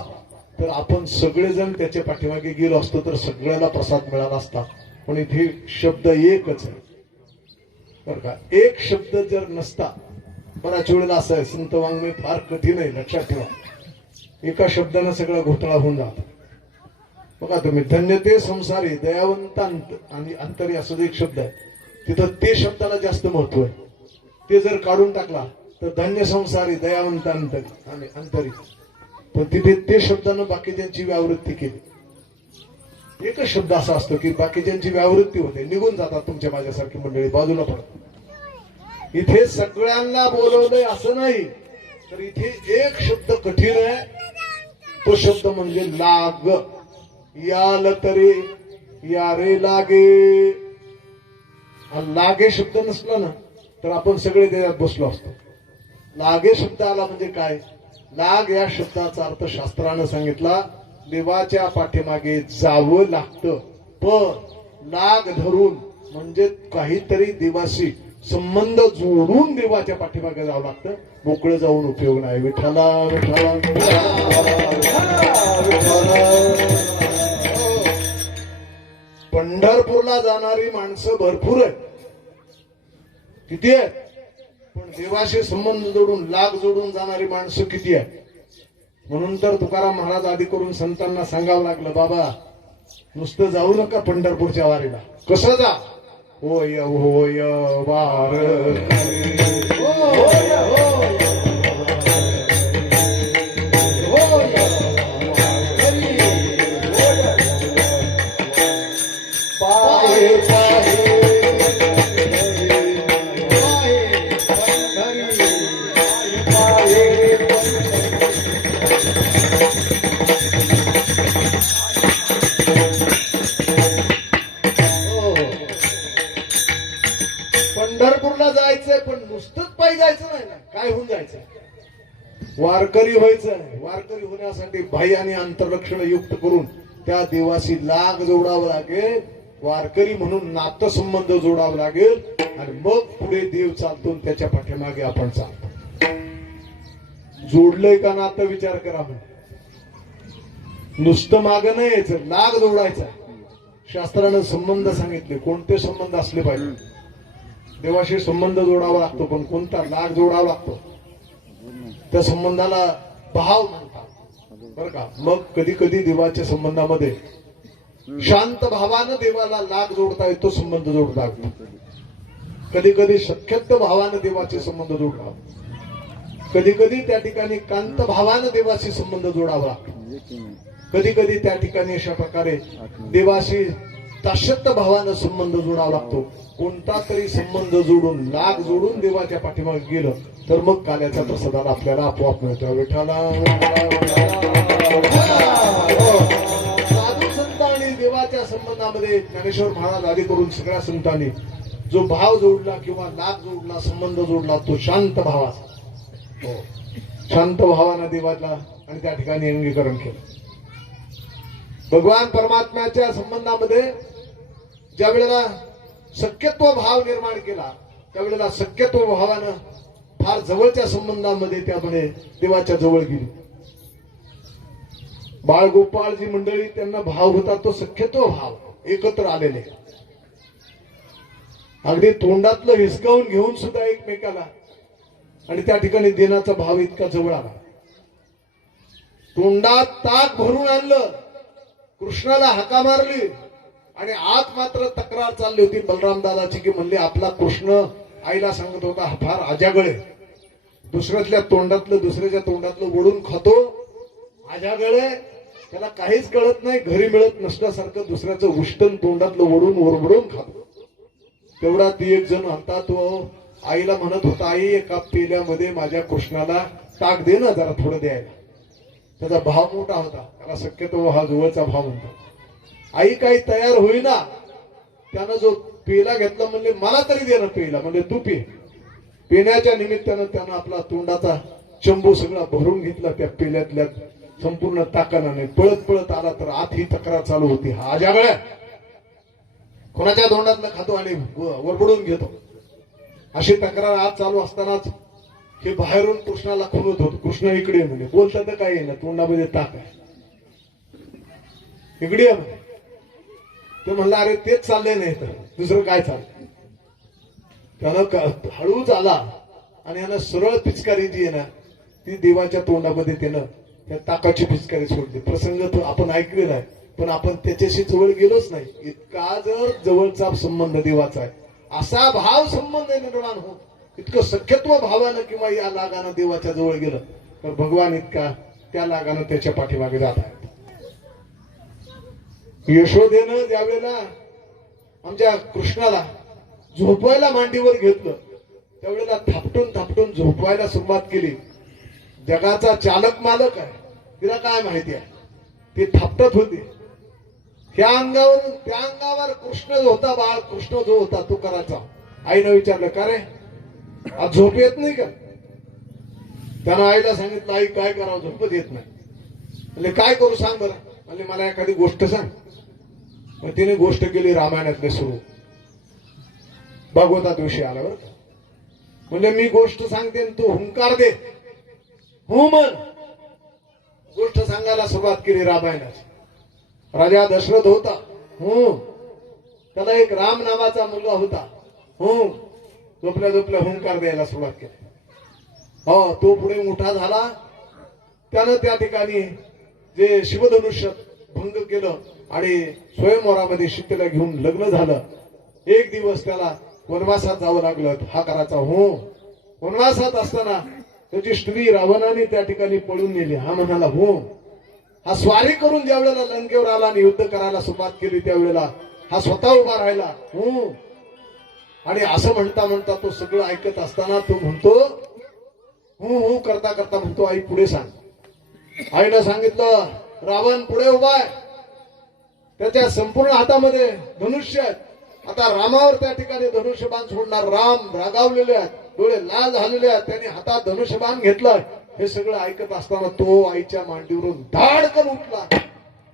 तर आपण सगळेजण त्याच्या पाठीमागे गेलो असतो तर सगळ्याला प्रसाद मिळाला असता. पण इथे शब्द एकच आहे बरं का. एक शब्द जर नसता, बऱ्याच वेळेला असं आहे, संत वाङ्मय फार कठीण आहे, लक्षात ठेवा. एका शब्दानं सगळा घोटाळा होऊन जातो. बघा तुम्ही, धन्य ते संसारी दयावंत आणि अंतरी असं जो एक शब्द आहे, तिथं ते शब्दाला जास्त महत्व आहे. ते जर काढून टाकला तर धन्य संसारी दयावंत अंतरी आणि अंतरी, पण तिथे ते शब्दानं बाकीच्यांची व्यावृत्ती केली. एकच शब्द असा असतो की बाकीच्यांची व्यावृत्ती होते, निघून जातात तुमच्या माझ्यासारखी मंडळी, बाजूला पडतात. इथे सगळ्यांना बोलवलंय असं नाही, तर इथे एक शब्द कठीण आहे. तो शब्द म्हणजे लाग. याल तरी या रे लागे. हा लागे शब्द नसला ना तर आपण सगळे त्याच्यात बसलो असतो. लागे शब्द आला म्हणजे काय? लाग या शब्दाचा अर्थ शास्त्रानं सांगितला, देवाच्या पाठीमागे जावं लागतं. पण लाग धरून म्हणजे काहीतरी देवाशी संबंध जोडून देवाच्या पाठीमागे जावं लागतं. मोकळं जाऊन उपयोग नाही. विठ्ठला विठ्ठला पंढरपूरला जाणारी माणसं भरपूर आहेत, किती आहेत? पण देवाशी संबंध जोडून लाग जोडून जाणारी माणसं किती आहेत? म्हणून तर तुकाराम महाराज आधी करून संतांना सांगावं लागलं, बाबा नुसतं जाऊ नका पंढरपूरच्या वारीला. कसं जा? होय होय वार पंढरपूरला जायचंय, पण नुसतंच पायी जायचं नाही ना. काय होऊन जायचं? वारकरी व्हायचं नाही. वारकरी होण्यासाठी बाह्य आणि अंतरलक्षण युक्त करून त्या देवाशी लाग जोडावं लागेल. वारकरी म्हणून नातसंबंध जोडावा लागेल आणि मग पुढे देव चालतो आणि त्याच्या पाठीमागे आपण चालतो. जोडलंय का नातं? विचार करा. नुसतं मागं नाही यायचं, लाग जोडायचा. शास्त्रानं संबंध सांगितले, कोणते संबंध असले पाहिजे. देवाशी संबंध जोडावा लागतो, पण कोणता? लाग जोडावा लागतो. त्या संबंधाला भाव म्हणतात बरं का. मग कधी कधी देवाच्या संबंधामध्ये शांत भावानं देवाला लाग जोडता येतो, संबंध जोडता येतो. कधी कधी शक्यत्व भावानं देवाचे संबंध जोडला, कधी कधी त्या ठिकाणी कांत भावानं देवाशी संबंध जोडावा. कधी कधी त्या ठिकाणी अशा प्रकारे देवाशी दासत्व भावानं संबंध जोडावा लागतो. कोणता तरी संबंध जोडून लाग जोडून देवाच्या पाठीमागे गेलं तर मग काल्याचा प्रसादाला आपल्याला आपोआप मिळतो. विठ्ठला साधू संत आणि देवाच्या संबंधामध्ये ज्ञानेश्वर महाराज आदी करून सगळ्या संतांनी जो भाव जोडला किंवा लाग जोडला, संबंध जोडला, तो शांत भावाचा. शांत भावानं देवाला आणि त्या ठिकाणी अंगीकरण केलं. भगवान परमात्म्याच्या संबंधामध्ये ज्या वेळेला सख्यत्व भाव निर्माण केला, त्यावेळेला सख्यत्व भावानं फार जवळच्या संबंधामध्ये त्यामुळे देवाच्या जवळ गेली. बाळगोपाळ जी मंडळी, त्यांना भाव होता तो सख्यत्व भाव, एकत्र आलेले. अगदी तोंडातलं हिसकावून घेऊन सुद्धा एकमेकाला, आणि त्या ठिकाणी देण्याचा भाव इतका जवळ आला. तोंडात ताक भरून आणलं, कृष्णाला हाका मारली, आणि आत मात्र तक्रार चालली होती बलराम दादाची की म्हणले आपला कृष्ण आईला सांगत होता हा फार आजागळे, दुसऱ्याच्या तोंडातलं ओढून खातो, आजागळे, त्याला काहीच कळत नाही, घरी मिळत नसल्यासारखं दुसऱ्याचं उष्टन तोंडातलं ओढून ओरबडून खातो. तेवढा ती एक जण होता, तो आईला म्हणत होता, आई एका पेल्यामध्ये माझ्या कृष्णाला ताक दे ना जरा थोडं द्यायला. त्याचा भाव मोठा होता, त्याला शक्यतो हा जवळचा भाव म्हणतो. आई काही तयार होईना, त्यानं जो पेला घेतला म्हणले मला तरी दे ना पेला, म्हणजे तू पे. पिण्याच्या निमित्तानं त्यानं आपला तोंडाचा चंबू सगळा भरून घेतला त्या पेल्यातल्या संपूर्ण ताकानं. नाही पळत पळत आला तर आत ही तक्रार चालू होती, हा आजागळ्या कोणाच्या तोंडातलं खातो आणि वरबडून घेतो, अशी तक्रार आत चालू असतानाच हे बाहेरून कृष्णाला खुणत होत. कृष्ण इकडे म्हणजे बोलता तर काय ना, तोंडामध्ये ताक आहे, इकडे. ते म्हणलं अरे तेच चाललंय नाही तर दुसरं काय चाललंय. त्यानं हळूच आला आणि यानं सरळ पिचकारी जी आहे ना ती देवाच्या तोंडामध्ये त्यानं त्या ताकाची पिचकारी सोडली. प्रसंग तो आपण ऐकलेला आहे पण आपण त्याच्याशी जवळ गेलोच नाही. इतका जर जवळचा संबंध देवाचा आहे असा भाव संबंध निर्माण हो इतकं सख्यत्व भावानं किंवा या लागानं देवाच्या जवळ गेलं तर भगवान इतका त्या लागानं त्याच्या पाठीमागे जात आहेत. यशोदेनं ज्यावेळेला आमच्या कृष्णाला झोपवायला मांडीवर घेतलं त्यावेळेला थापटून थापटून झोपवायला सुरुवात केली. जगाचा चालक मालक आहे तिला काय माहिती आहे ती थापटत होती. त्या अंगावर कृष्ण जो होता बाळ कृष्ण जो होता तो करायचा. आईनं विचारलं का रे आज झोप येत नाही का. त्यानं आईला सांगितलं आई काय करावं झोपत येत नाही. म्हणजे काय करू सांग बरं. म्हणजे मला एखादी गोष्ट सांग. मग तिने गोष्ट केली रामायणातले सुरू भागवतात विषय आला बरं. म्हणजे मी गोष्ट सांगते तू हुंकार दे हो म्हण. गोष्ट सांगायला सुरुवात केली रामायणाची. राजा दशरथ होता त्याला एक राम नावाचा मुलगा होता. झोपल्या झोपल्या हुंकार द्यायला सुरुवात केली. हो तो पुढे मोठा झाला. त्यानं त्या ठिकाणी जे शिवधनुष्य भंग केलं आणि स्वयंवरामध्ये सीतेला घेऊन लग्न झालं. एक दिवस त्याला वनवासात जावं लागलं. हा करायचा वनवासात असताना त्याची स्त्री रावणाने त्या ठिकाणी पळून नेली. हा म्हणाला हा स्वारी करून ज्या वेळेला लंकेवर आला आणि युद्ध करायला सुरुवात केली त्यावेळेला हा स्वतः उभा राहिला. आणि असं म्हणता म्हणता तो सगळं ऐकत असताना तो म्हणतो करता करता म्हणतो आई पुढे सांग. आईनं सांगितलं रावण पुढे उभा आहे. त्याच्या संपूर्ण हातामध्ये धनुष्य आहे. आता रामावर त्या ठिकाणी धनुष्यबाण सोडणार. राम रागावलेले आहेत डोळे लाल झालेले आहेत. त्यांनी हातात धनुष्यबाण घेतलं. हे सगळं ऐकत असताना तो आईच्या मांडीवरून धाडकन उठला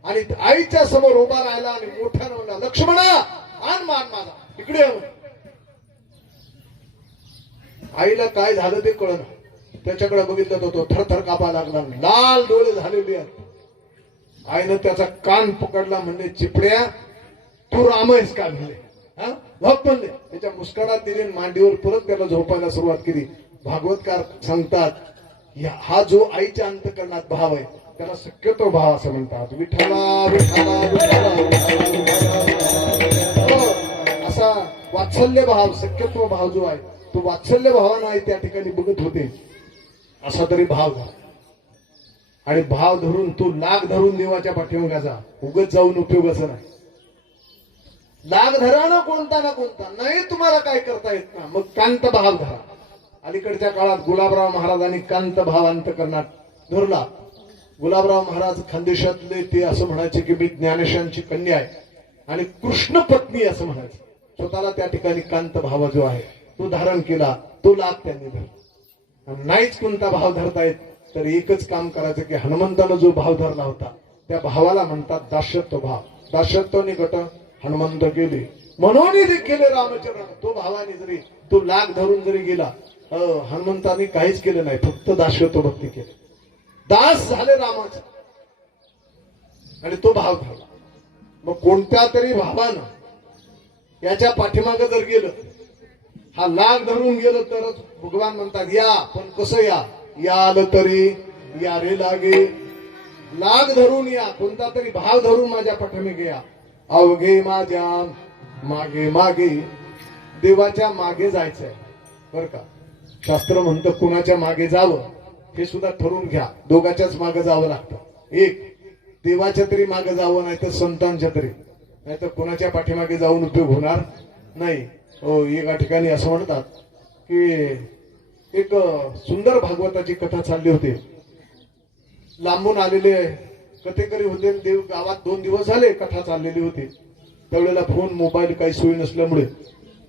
आणि आईच्या समोर उभा राहिला आणि मोठ्यानं म्हणला लक्ष्मणा आण मान माझा इकडे. आईला काय झालं ते कळलं. त्याच्याकडे बघितलं तर तो थरथर कापा लागला. लाल डोळे झालेले आहेत. आईनं त्याचा कान पकडला म्हणले चिपड्या तू राम आहेस का म्हणले. झोप म्हणले. त्याच्या मुस्कडात दिली मांडीवर परत त्याला झोपायला सुरुवात केली. भागवतकार सांगतात हा जो आईच्या अंतकरणात भाव आहे त्याला सख्यत्व भाव असं म्हणतात. विठ्ठला विठ्ठला असा वात्सल्य भाव सख्यत्व भाव जो आहे तो वात्सल्य भावानं आहे त्या ठिकाणी बघत होते. असा तरी भाव झाला आणि भाव धरून तो लाग धरून देवाच्या पाठीमागे जा. उगत जाऊन उपयोगाचं नाही. लाग धरा ना कोणता नाही तुम्हाला काय करता येत ना मग कांत भाव धरा. अलीकडच्या काळात गुलाबराव महाराजांनी कांत भाव अंतकरणात धरला. गुलाबराव महाराज खानदेशातले ते असं म्हणायचे की मी ज्ञानेशांची कन्या आहे आणि कृष्ण पत्नी असं म्हणायचे. स्वतःला त्या ठिकाणी कांत भाव जो आहे तो धारण केला. तो लाभ त्यांनी धरला. नाहीच कोणता भाव धरता येत तर एकच काम करायचं की हनुमंतानं जो भाव धरला होता त्या भावाला म्हणतात दास्यत्व भाव. दास्यत्वाने गट हनुमंत गेले म्हणून केले रामचरण. तो भावाने जरी तो लाग धरून जरी गेला हनुमंतांनी काहीच केलं नाही फक्त दास्यत्व भक्ती केली. दास झाले रामाचे आणि तो भाव धरला. मग कोणत्या तरी भावानं याच्या पाठीमागं जर गेलं हा लाग धरून गेलं तरच भगवान म्हणतात या. पण कसं याल तरी या रे लागे. लाग धरून या कोणता तरी भाव धरून माझ्या पाठीमागे या. अवघे माझ्या मागे मागे देवाच्या मागे जायचंय बर का. शास्त्र म्हणतं कुणाच्या मागे जावं हे सुद्धा ठरवून घ्या. दोघाच्याच मागे जावं लागतं. एक देवाच्या तरी मागे जावं नाही तर संतांच्या तरी. नाही तर कुणाच्या पाठीमागे जाऊन उपयोग होणार नाही. एका ठिकाणी असं म्हणतात की एक सुंदर भागवताची कथा चालली होती. लांबून आलेले कथेकरी होते. देव गावात 2 दिवस झाले कथा चाललेली होती. त्यावेळेला फोन मोबाईल काही सोयी नसल्यामुळे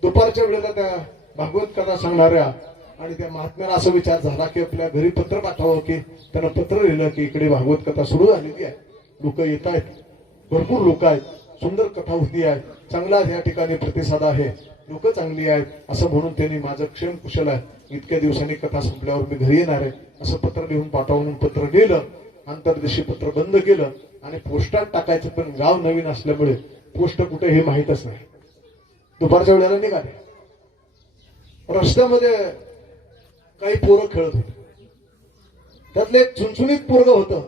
दुपारच्या वेळेला त्या भागवत कथा सांगणाऱ्या आणि त्या महात्म्याला असा विचार झाला की आपल्या घरी पत्र पाठवावं की त्यांना पत्र लिहिलं की इकडे भागवत कथा सुरू झालेली आहे. लोक येत आहेत. भरपूर लोक आहेत. सुंदर कथा होती आहे. चांगला या ठिकाणी प्रतिसाद आहे. लोक चांगली आहेत असं म्हणून त्यांनी माझं क्षेम कुशल आहे. इतक्या दिवसांनी कथा संपल्यावर मी घरी येणार आहे असं पत्र लिहून पाठवून पत्र लिहिलं. अंतर्देशी पत्र बंद केलं आणि पोस्टात टाकायचं पण गाव नवीन असल्यामुळे पोस्ट कुठे हे माहीतच नाही. दुपारच्या वेळेला निघाले. रस्त्यामध्ये काही पोरं खेळत होते. त्यातलं एक चुनचुनीत पोरग होतं.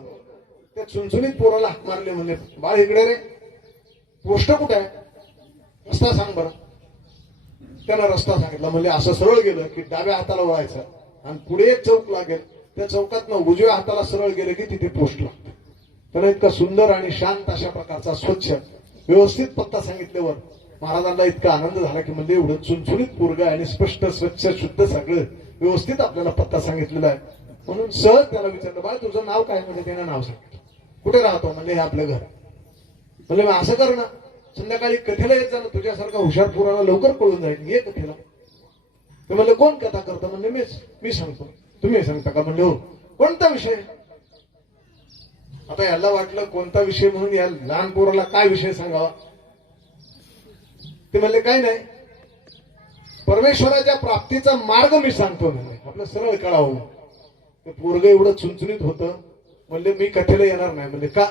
त्या चुनचुनीत पोराला हाक मारले, म्हणले बाळ इकडे रे, पोस्ट कुठे आहे, रस्ता सांग बरं. त्यानं रस्ता सांगितला. म्हणजे असं सरळ गेलं की डाव्या हाताला वळायचं आणि पुढे एक चौक लागेल, त्या चौकात उजव्या हाताला सरळ गेलं की तिथे पोस्ट लागते. त्यानं इतका सुंदर आणि शांत अशा प्रकारचा स्वच्छ व्यवस्थित पत्ता सांगितल्यावर महाराजांना इतका आनंद झाला की म्हणजे एवढं चुनचुनीत पोरग आणि स्पष्ट स्वच्छ शुद्ध सगळं व्यवस्थित आपल्याला पत्ता सांगितलेला आहे. म्हणून सहज त्याला विचारलं, बाळ तुझं नाव काय. म्हणजे त्यानं नाव सांगितलं. कुठे राहतो. म्हणजे हे आपलं घर. म्हणजे मग असं कर ना, संध्याकाळी कथेला येत जा ना, तुझ्यासारखा हुशार पोराला लवकर कळून जाईल, ये कथेला. ते म्हणले कोण कथा करतं. म्हणजे मी सांगतो. तुम्ही सांगता का. म्हणजे हो. कोणता विषय. आता याला वाटलं कोणता विषय म्हणून या लहान पोराला काय विषय सांगावा. ते म्हणले काय नाही, परमेश्वराच्या प्राप्तीचा मार्ग मी सांगतो. म्हणजे आपलं सरळ कळावं. ते पोरग एवढं चुनचुनीत होतं. म्हणले मी कथेला येणार नाही. म्हणजे का.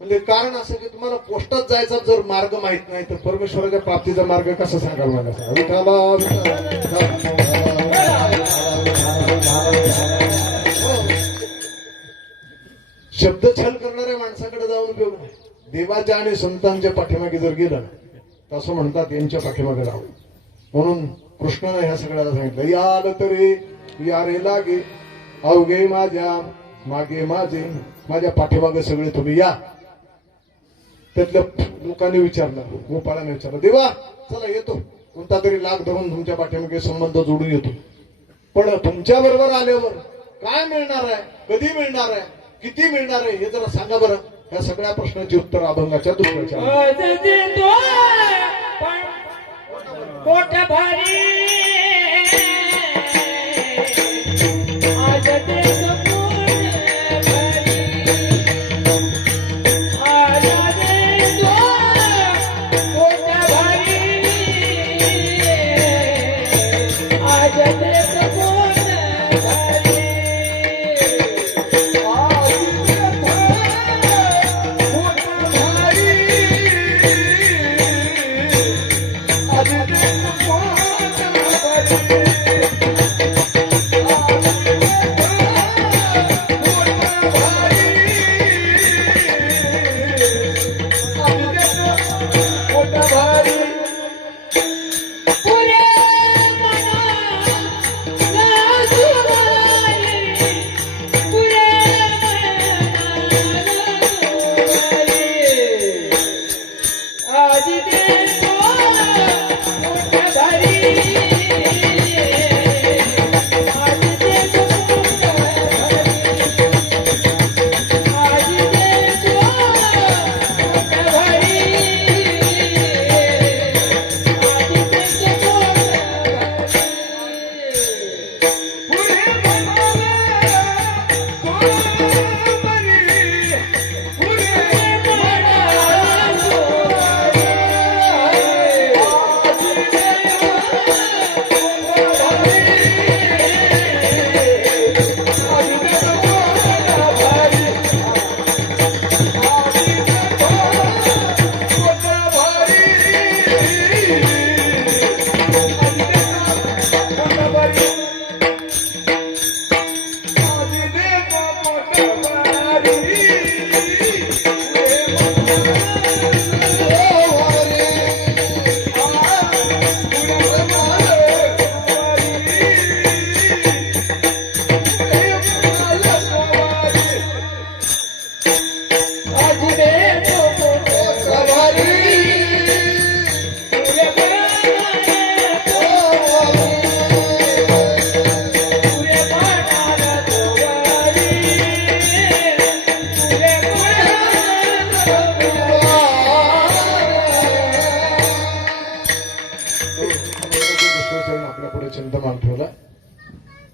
म्हणजे कारण असं की तुम्हाला पोस्टात जायचा जर मार्ग माहित नाही तर परमेश्वराच्या प्राप्तीचा मार्ग कसा सांगाल मला. शब्दछल करणाऱ्या माणसाकडे जाऊन उपयोग नाही. देवाच्या आणि संतांच्या पाठीमागे जर गेलं तर असं म्हणतात यांच्या पाठीमागे राहू. म्हणून कृष्णानं ह्या सगळ्याला सांगितलं, याल तरी या रे लागे अवघे माझ्या मागे माझे, माझ्या पाठीमागे सगळे तुम्ही या. त्यातल्या लोकांनी विचारलं, गोपाळाने विचारलं, देवा चला येतो, कोणता तरी लाग धरून तुमच्या पाठीमागे संबंध जोडून येतो. पण तुमच्या बरोबर आल्यावर काय मिळणार आहे, कधी मिळणार आहे, किती मिळणार आहे हे जरा सांगा बरं. या सगळ्या प्रश्नाची उत्तर अभंगाच्या दुसऱ्याच्या.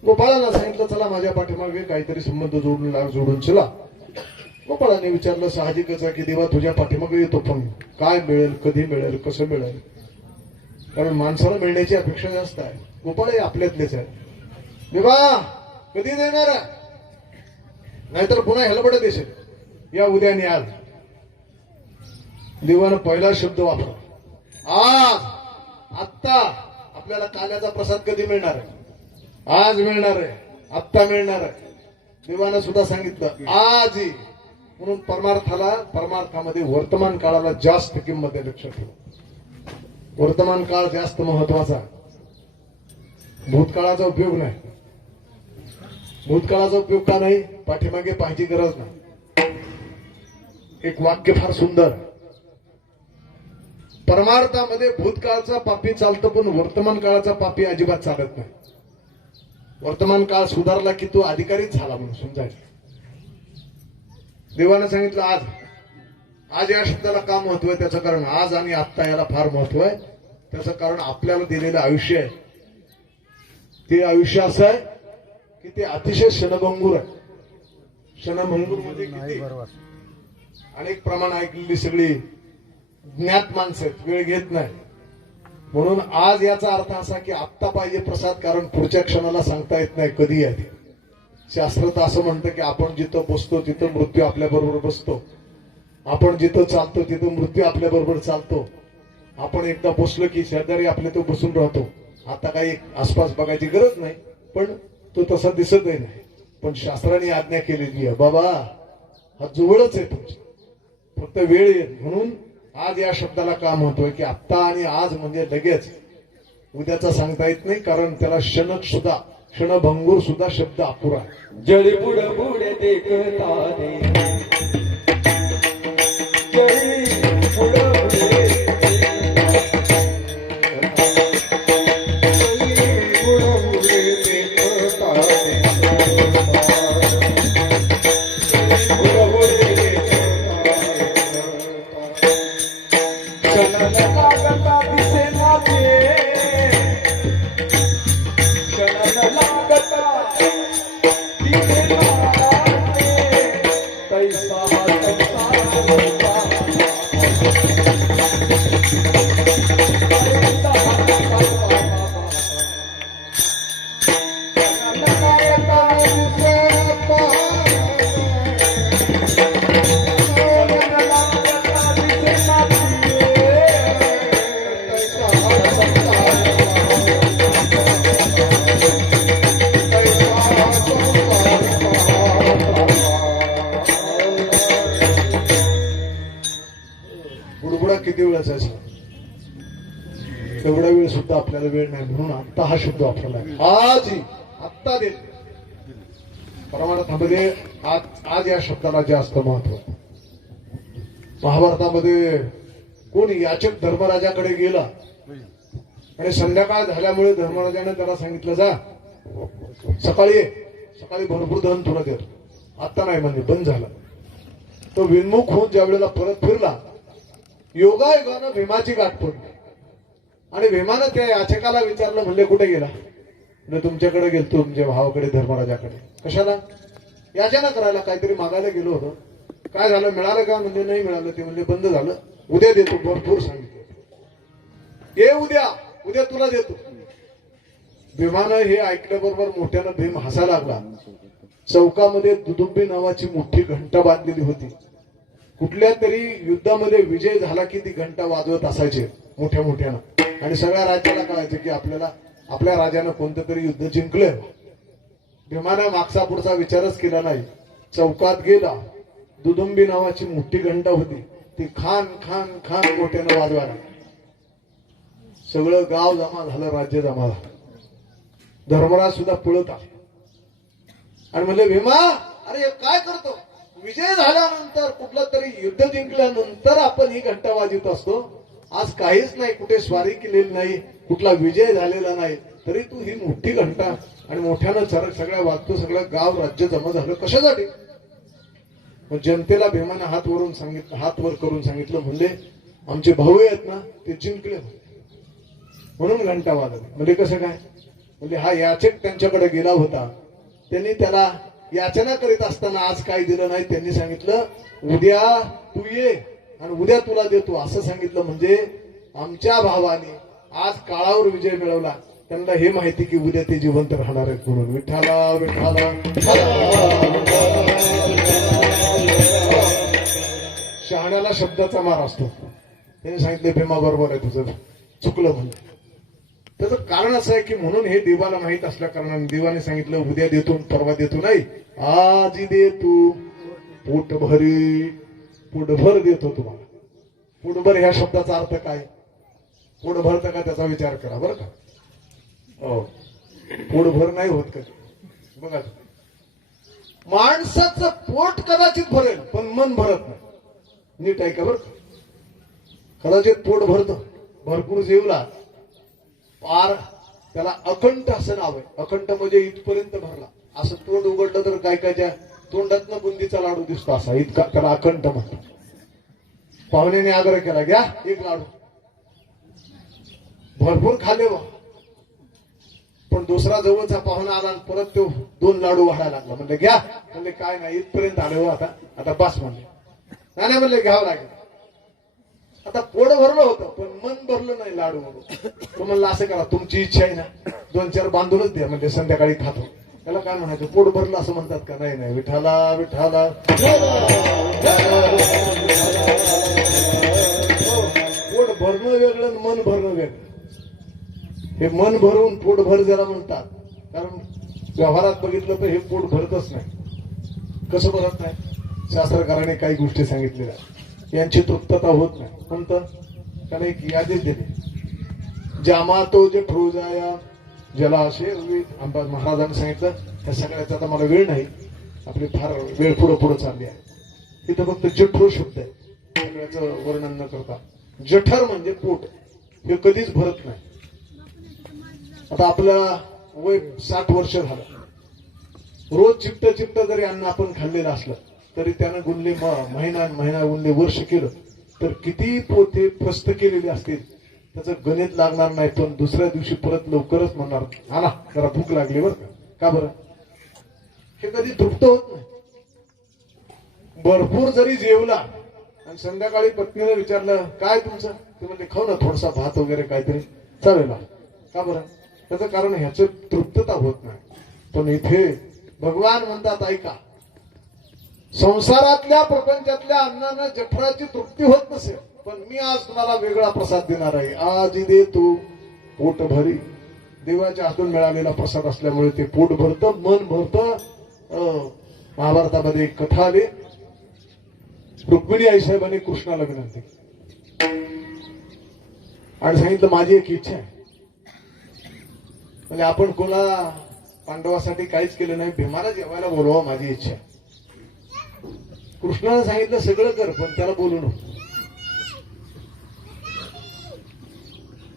गोपाळाला सांगितलं चला माझ्या पाठीमागे काहीतरी संबंध जोडून चला. गोपाळाने विचारलं साहजिकच आहे की देवा तुझ्या पाठीमागे येतो, पण काय मिळेल, कधी मिळेल, कसं मिळेल. कारण माणसाला मिळण्याची अपेक्षा जास्त आहे. गोपाळही आपल्यातलेच आहे. देवा कधी देणार आहे, नाहीतर पुन्हा हेलबड देशील, या उद्या आणि आज. देवानं पहिला शब्द वापरला आज. आत्ता आपल्याला काल्याचा प्रसाद कधी मिळणार आहे? आज मिळणार आहे, आत्ता मिळणार आहे. देवानं सुद्धा सांगितलं आज ये. म्हणून परमार्थामध्ये वर्तमान काळाला जास्त किंमत आहे. लक्षात ठेवा, वर्तमान काळ जास्त महत्वाचा. भूतकाळाचा उपयोग नाही. भूतकाळाचा उपयोग का नाही? पाठीमागे पाहायची गरज नाही. एक वाक्य फार सुंदर. परमार्थामध्ये भूतकाळचा पापी चालतो, पण वर्तमान काळाचा पापी अजिबात चालत नाही. वर्तमान काळ सुधारला की तो अधिकारीच झाला म्हणून समजायचं. देवानं सांगितलं आज. आज या शब्दाला का महत्व आहे? त्याचं कारण आज आणि आत्ता याला फार महत्व आहे. त्याचं कारण आपल्याला दिलेलं आयुष्य आहे. ते आयुष्य असं आहे की ते अतिशय क्षणभंगूर आहे. क्षणभंगूर म्हणजे किती? अनेक प्रमाण ऐकलेली सगळी ज्ञात माणसं आहेत, वेळ घेत नाही. म्हणून आज याचा अर्थ असा की आत्ता पाहिजे प्रसाद, कारण पुढच्या क्षणाला सांगता येत नाही कधी आहे. शास्त्र तर असं म्हणतं की आपण जिथं बसतो तिथं मृत्यू आपल्या बरोबर बसतो. आपण जिथं चालतो तिथं मृत्यू आपल्या बरोबर चालतो. आपण एकदा बसलो की शेजारी आपले तो बसून राहतो. आता काही आसपास बघायची गरज नाही, पण तो तसा दिसतही नाही. पण शास्त्राने आज्ञा केलेली आहे, बाबा हा जवळच आहे तुमच्या, फक्त वेळ येत. म्हणून आज या शब्दाला का महत्व आहे की आत्ता आणि आज म्हणजे लगेच. उद्याचा सांगता येत नाही, कारण त्याला क्षणभंगूर सुद्धा शब्द अपुरा आहे. जळी बुड बुड देखता दे, जळी बुड बुड बुडबुडा किती वेळ असायचा? तेवढा वेळ सुद्धा आपल्याला वेळ नाही. म्हणून आत्ता हा शब्द वापरला. आज आत्ता देत. परमार्थामध्ये आज या शब्दाला जास्त महत्व. महाभारतामध्ये कोणी याचक धर्मराजाकडे गेला आणि संध्याकाळ झाल्यामुळे धर्मराजाने त्याला सांगितलं जा सकाळी भरपूर धन तुला देतो. आता नाही म्हणजे बंद झालं. तो विन्मुख होऊन ज्या वेळेला परत फिरला, योगायोगानं भीमाची गाठ पडली आणि भीमानं त्या याचकाला विचारलं, म्हणले कुठे गेला? म्हणजे तुमच्याकडे गेलतो, तुमच्या भावाकडे धर्मराजाकडे. कशाला? याचना करायला, काहीतरी मागायला गेलो होतो. काय झालं, मिळालं का? म्हणजे नाही मिळालं. ते म्हणजे बंद झालं, उद्या देतो. भरपूर सांगितलं, ये उद्या तुला देतो. भीमानं हे ऐकल्याबरोबर मोठ्यानं भीम हसायला लागला. चौकामध्ये दुदुंबी नावाची मोठी घंटा बांधलेली होती. कुठल्या तरी युद्धामध्ये विजय झाला की ती घंटा वाजवत असायचे मोठ्या मोठ्यानं, आणि सगळ्या राज्याला कळायचं की आपल्या राजानं कोणतं तरी युद्ध जिंकलंय. भीमानं मागचा पुढचा विचारच केला नाही. चौकात गेला, दुदुंबी नावाची मोठी घंटा होती, ती खान खान खान मोठ्यानं वाजवायला. सगळं गाव जमा झालं, राज्य जमा झालं. धर्मराज सुद्धा पळत आले आणि म्हणले, भीमा अरे काय करतो? विजय झाल्यानंतर, कुठलं तरी युद्ध जिंकल्यानंतर आपण ही घंटा वाजवत असतो. आज काहीच नाही, कुठे स्वारी केलेली नाही, कुठला विजय झालेला नाही, तरी तू ही मोठी घंटा आणि मोठ्यानं सगळ्या वाजतो, सगळं गाव राज्य जमा झालं कशासाठी? मग जनतेला भीमानं हात वर करून सांगितलं, म्हणले आमचे भाऊ आहेत ना ते जिंकले म्हणून घंटा वाजवली. म्हणजे कसं काय? म्हणजे हा याचक त्यांच्याकडे गेला होता, त्यांनी त्याला याचना करीत असताना आज काय दिलं नाही. त्यांनी सांगितलं उद्या तू ये आणि उद्या तुला देतो असं सांगितलं. म्हणजे आमच्या भावाने आज काळावर विजय मिळवला. त्यांना हे माहिती की उद्या ते जिवंत राहणार आहेत म्हणून. विठ्ठला विठ्ठला शहाण्याला शब्दाचा मार असतो. त्याने सांगितले भीमा बरोबर आहे, तुझं चुकलं म्हणलं. त्याचं कारण असं आहे की म्हणून हे देवाला माहित असल्या कारणाने देवाने सांगितलं उद्या देतो परवा देतो नाही, आज दे तू पोटभरी, पोटभर देतो तुम्हाला. पोटभर ह्या शब्दाचा अर्थ काय, पोट भरतं का त्याचा विचार करा बरं का. हो, पोटभर नाही होत कधी. बघा माणसाचं पोट कदाचित भरेल पण मन भरत नाही. नीट आहे का बरं का. कदाचित पोट भरतं, भरपूर जेवला, पार त्याला अखंड असं नाव आहे. अखंड म्हणजे इथपर्यंत भरला. असं तोंड उघडलं तर काय कायच्या तोंडातनं बुंदीचा लाडू दिसतो असा, इतका त्याला अखंड म्हणतो. पाहुण्याने आग्रह केला घ्या एक लाडू, भरपूर खाले बा. पण दुसरा जवळचा पाहुणा आला आणि परत तो 2 लाडू वाढायला लागला. म्हणले घ्या, म्हणले काय नाही इथपर्यंत आले हो, आता बस म्हणले. नाही म्हणले घ्यावं लागेल. आता पोट भरलं होतं पण मन भरलं नाही लाडू म्हणून. तो म्हणला असं करा, तुमची इच्छा आहे ना 2-4 बांधूनच द्या, म्हणजे संध्याकाळी खातो. त्याला काय म्हणायचं, पोट भरलं असं म्हणतात का. नाही नाही, विठाला विठाला. पोट भरणं वेगळं आणि मन भरणं वेगळं. हे मन भरून पोट भर ज्याला म्हणतात, कारण व्यवहारात बघितलं तर हे पोट भरतच नाही. कसं भरत नाही, शास्त्रकाराने काही गोष्टी सांगितलेल्या, यांची तृप्तता होत नाही. कोणतं, त्याला एक यादीच दिली, जामा तो जे जाया जलाशय. अंबाज महाराजांनी सांगितलं. त्या सगळ्याचा आता मला वेळ नाही, आपली फार वेळ पुढे चालली आहे. तिथं फक्त जठर शब्द आहे, सगळ्याचं वर्णन न करता. जठर म्हणजे पोट, हे कधीच भरत नाही. आता आपल्याला वय 60 वर्ष झालं, रोज चिपट जरी अन्न आपण खाल्लेलं असलं तरी त्यानं गुणले महिना गुणले वर्ष केलं तर किती पोते फस्त केलेले असतील त्याचं गणित लागणार नाही. पण दुसऱ्या दिवशी परत लवकरच म्हणणार हा ना जरा भूक लागली बरं का बरं. हे कधी तृप्त होत नाही. भरपूर जरी जेवला आणि संध्याकाळी पत्नीला विचारलं काय तुमचं, ते म्हणजे खाऊ ना थोडासा भात वगैरे काहीतरी चालेल का बरं. त्याचं कारण ह्याचं तृप्तता होत नाही. पण इथे भगवान म्हणतात ऐका, संसारातल्या प्रपंचातल्या अन्नानं जठराची तृप्ती होत नसेल पण मी आज तुम्हाला वेगळा प्रसाद देणार आहे. आज दे तू पोट भरी. देवाच्या हातून मिळालेला प्रसाद असल्यामुळे ते पोट भरतं, मन भरतं. महाभारतामध्ये एक कथा आली, रुक्मिणी आईसाहेबांनी कृष्णाला विनंती आणि सांगितलं माझी एक इच्छा आहे. म्हणजे आपण कोणा पांडवासाठी काहीच केलं नाही, भीमाला जेवायला बोलवा माझी इच्छा. कृष्णाने सांगितलं सगळं कर पण त्याला बोलू नको.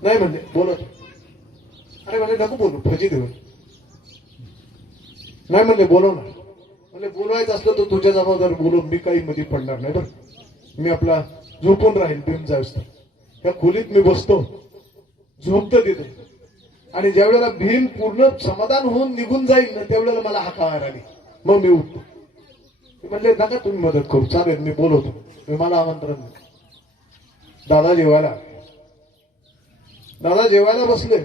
नाही म्हणजे बोलत, अरे म्हणजे नको बोलू फजित होईल. नाही म्हणजे बोलवणार, म्हणजे बोलवायचं असलं तर तुझ्या जबाबदार बोलून मी काही मध्ये पडणार नाही बरं. मी आपला झोपून राहील भीम जाऊस तर. त्या खोलीत मी बसतो, झोपतो तिथे. आणि ज्या वेळेला भीम पूर्ण समाधान होऊन निघून जाईल ना त्यावेळेला मला हाकावर आली, मग मी उठतो. म्हणले नका तुम्ही मदत करू, चालेल मी बोलवतो. मी मला आमंत्रण नाही. दादा जेवायला बसले.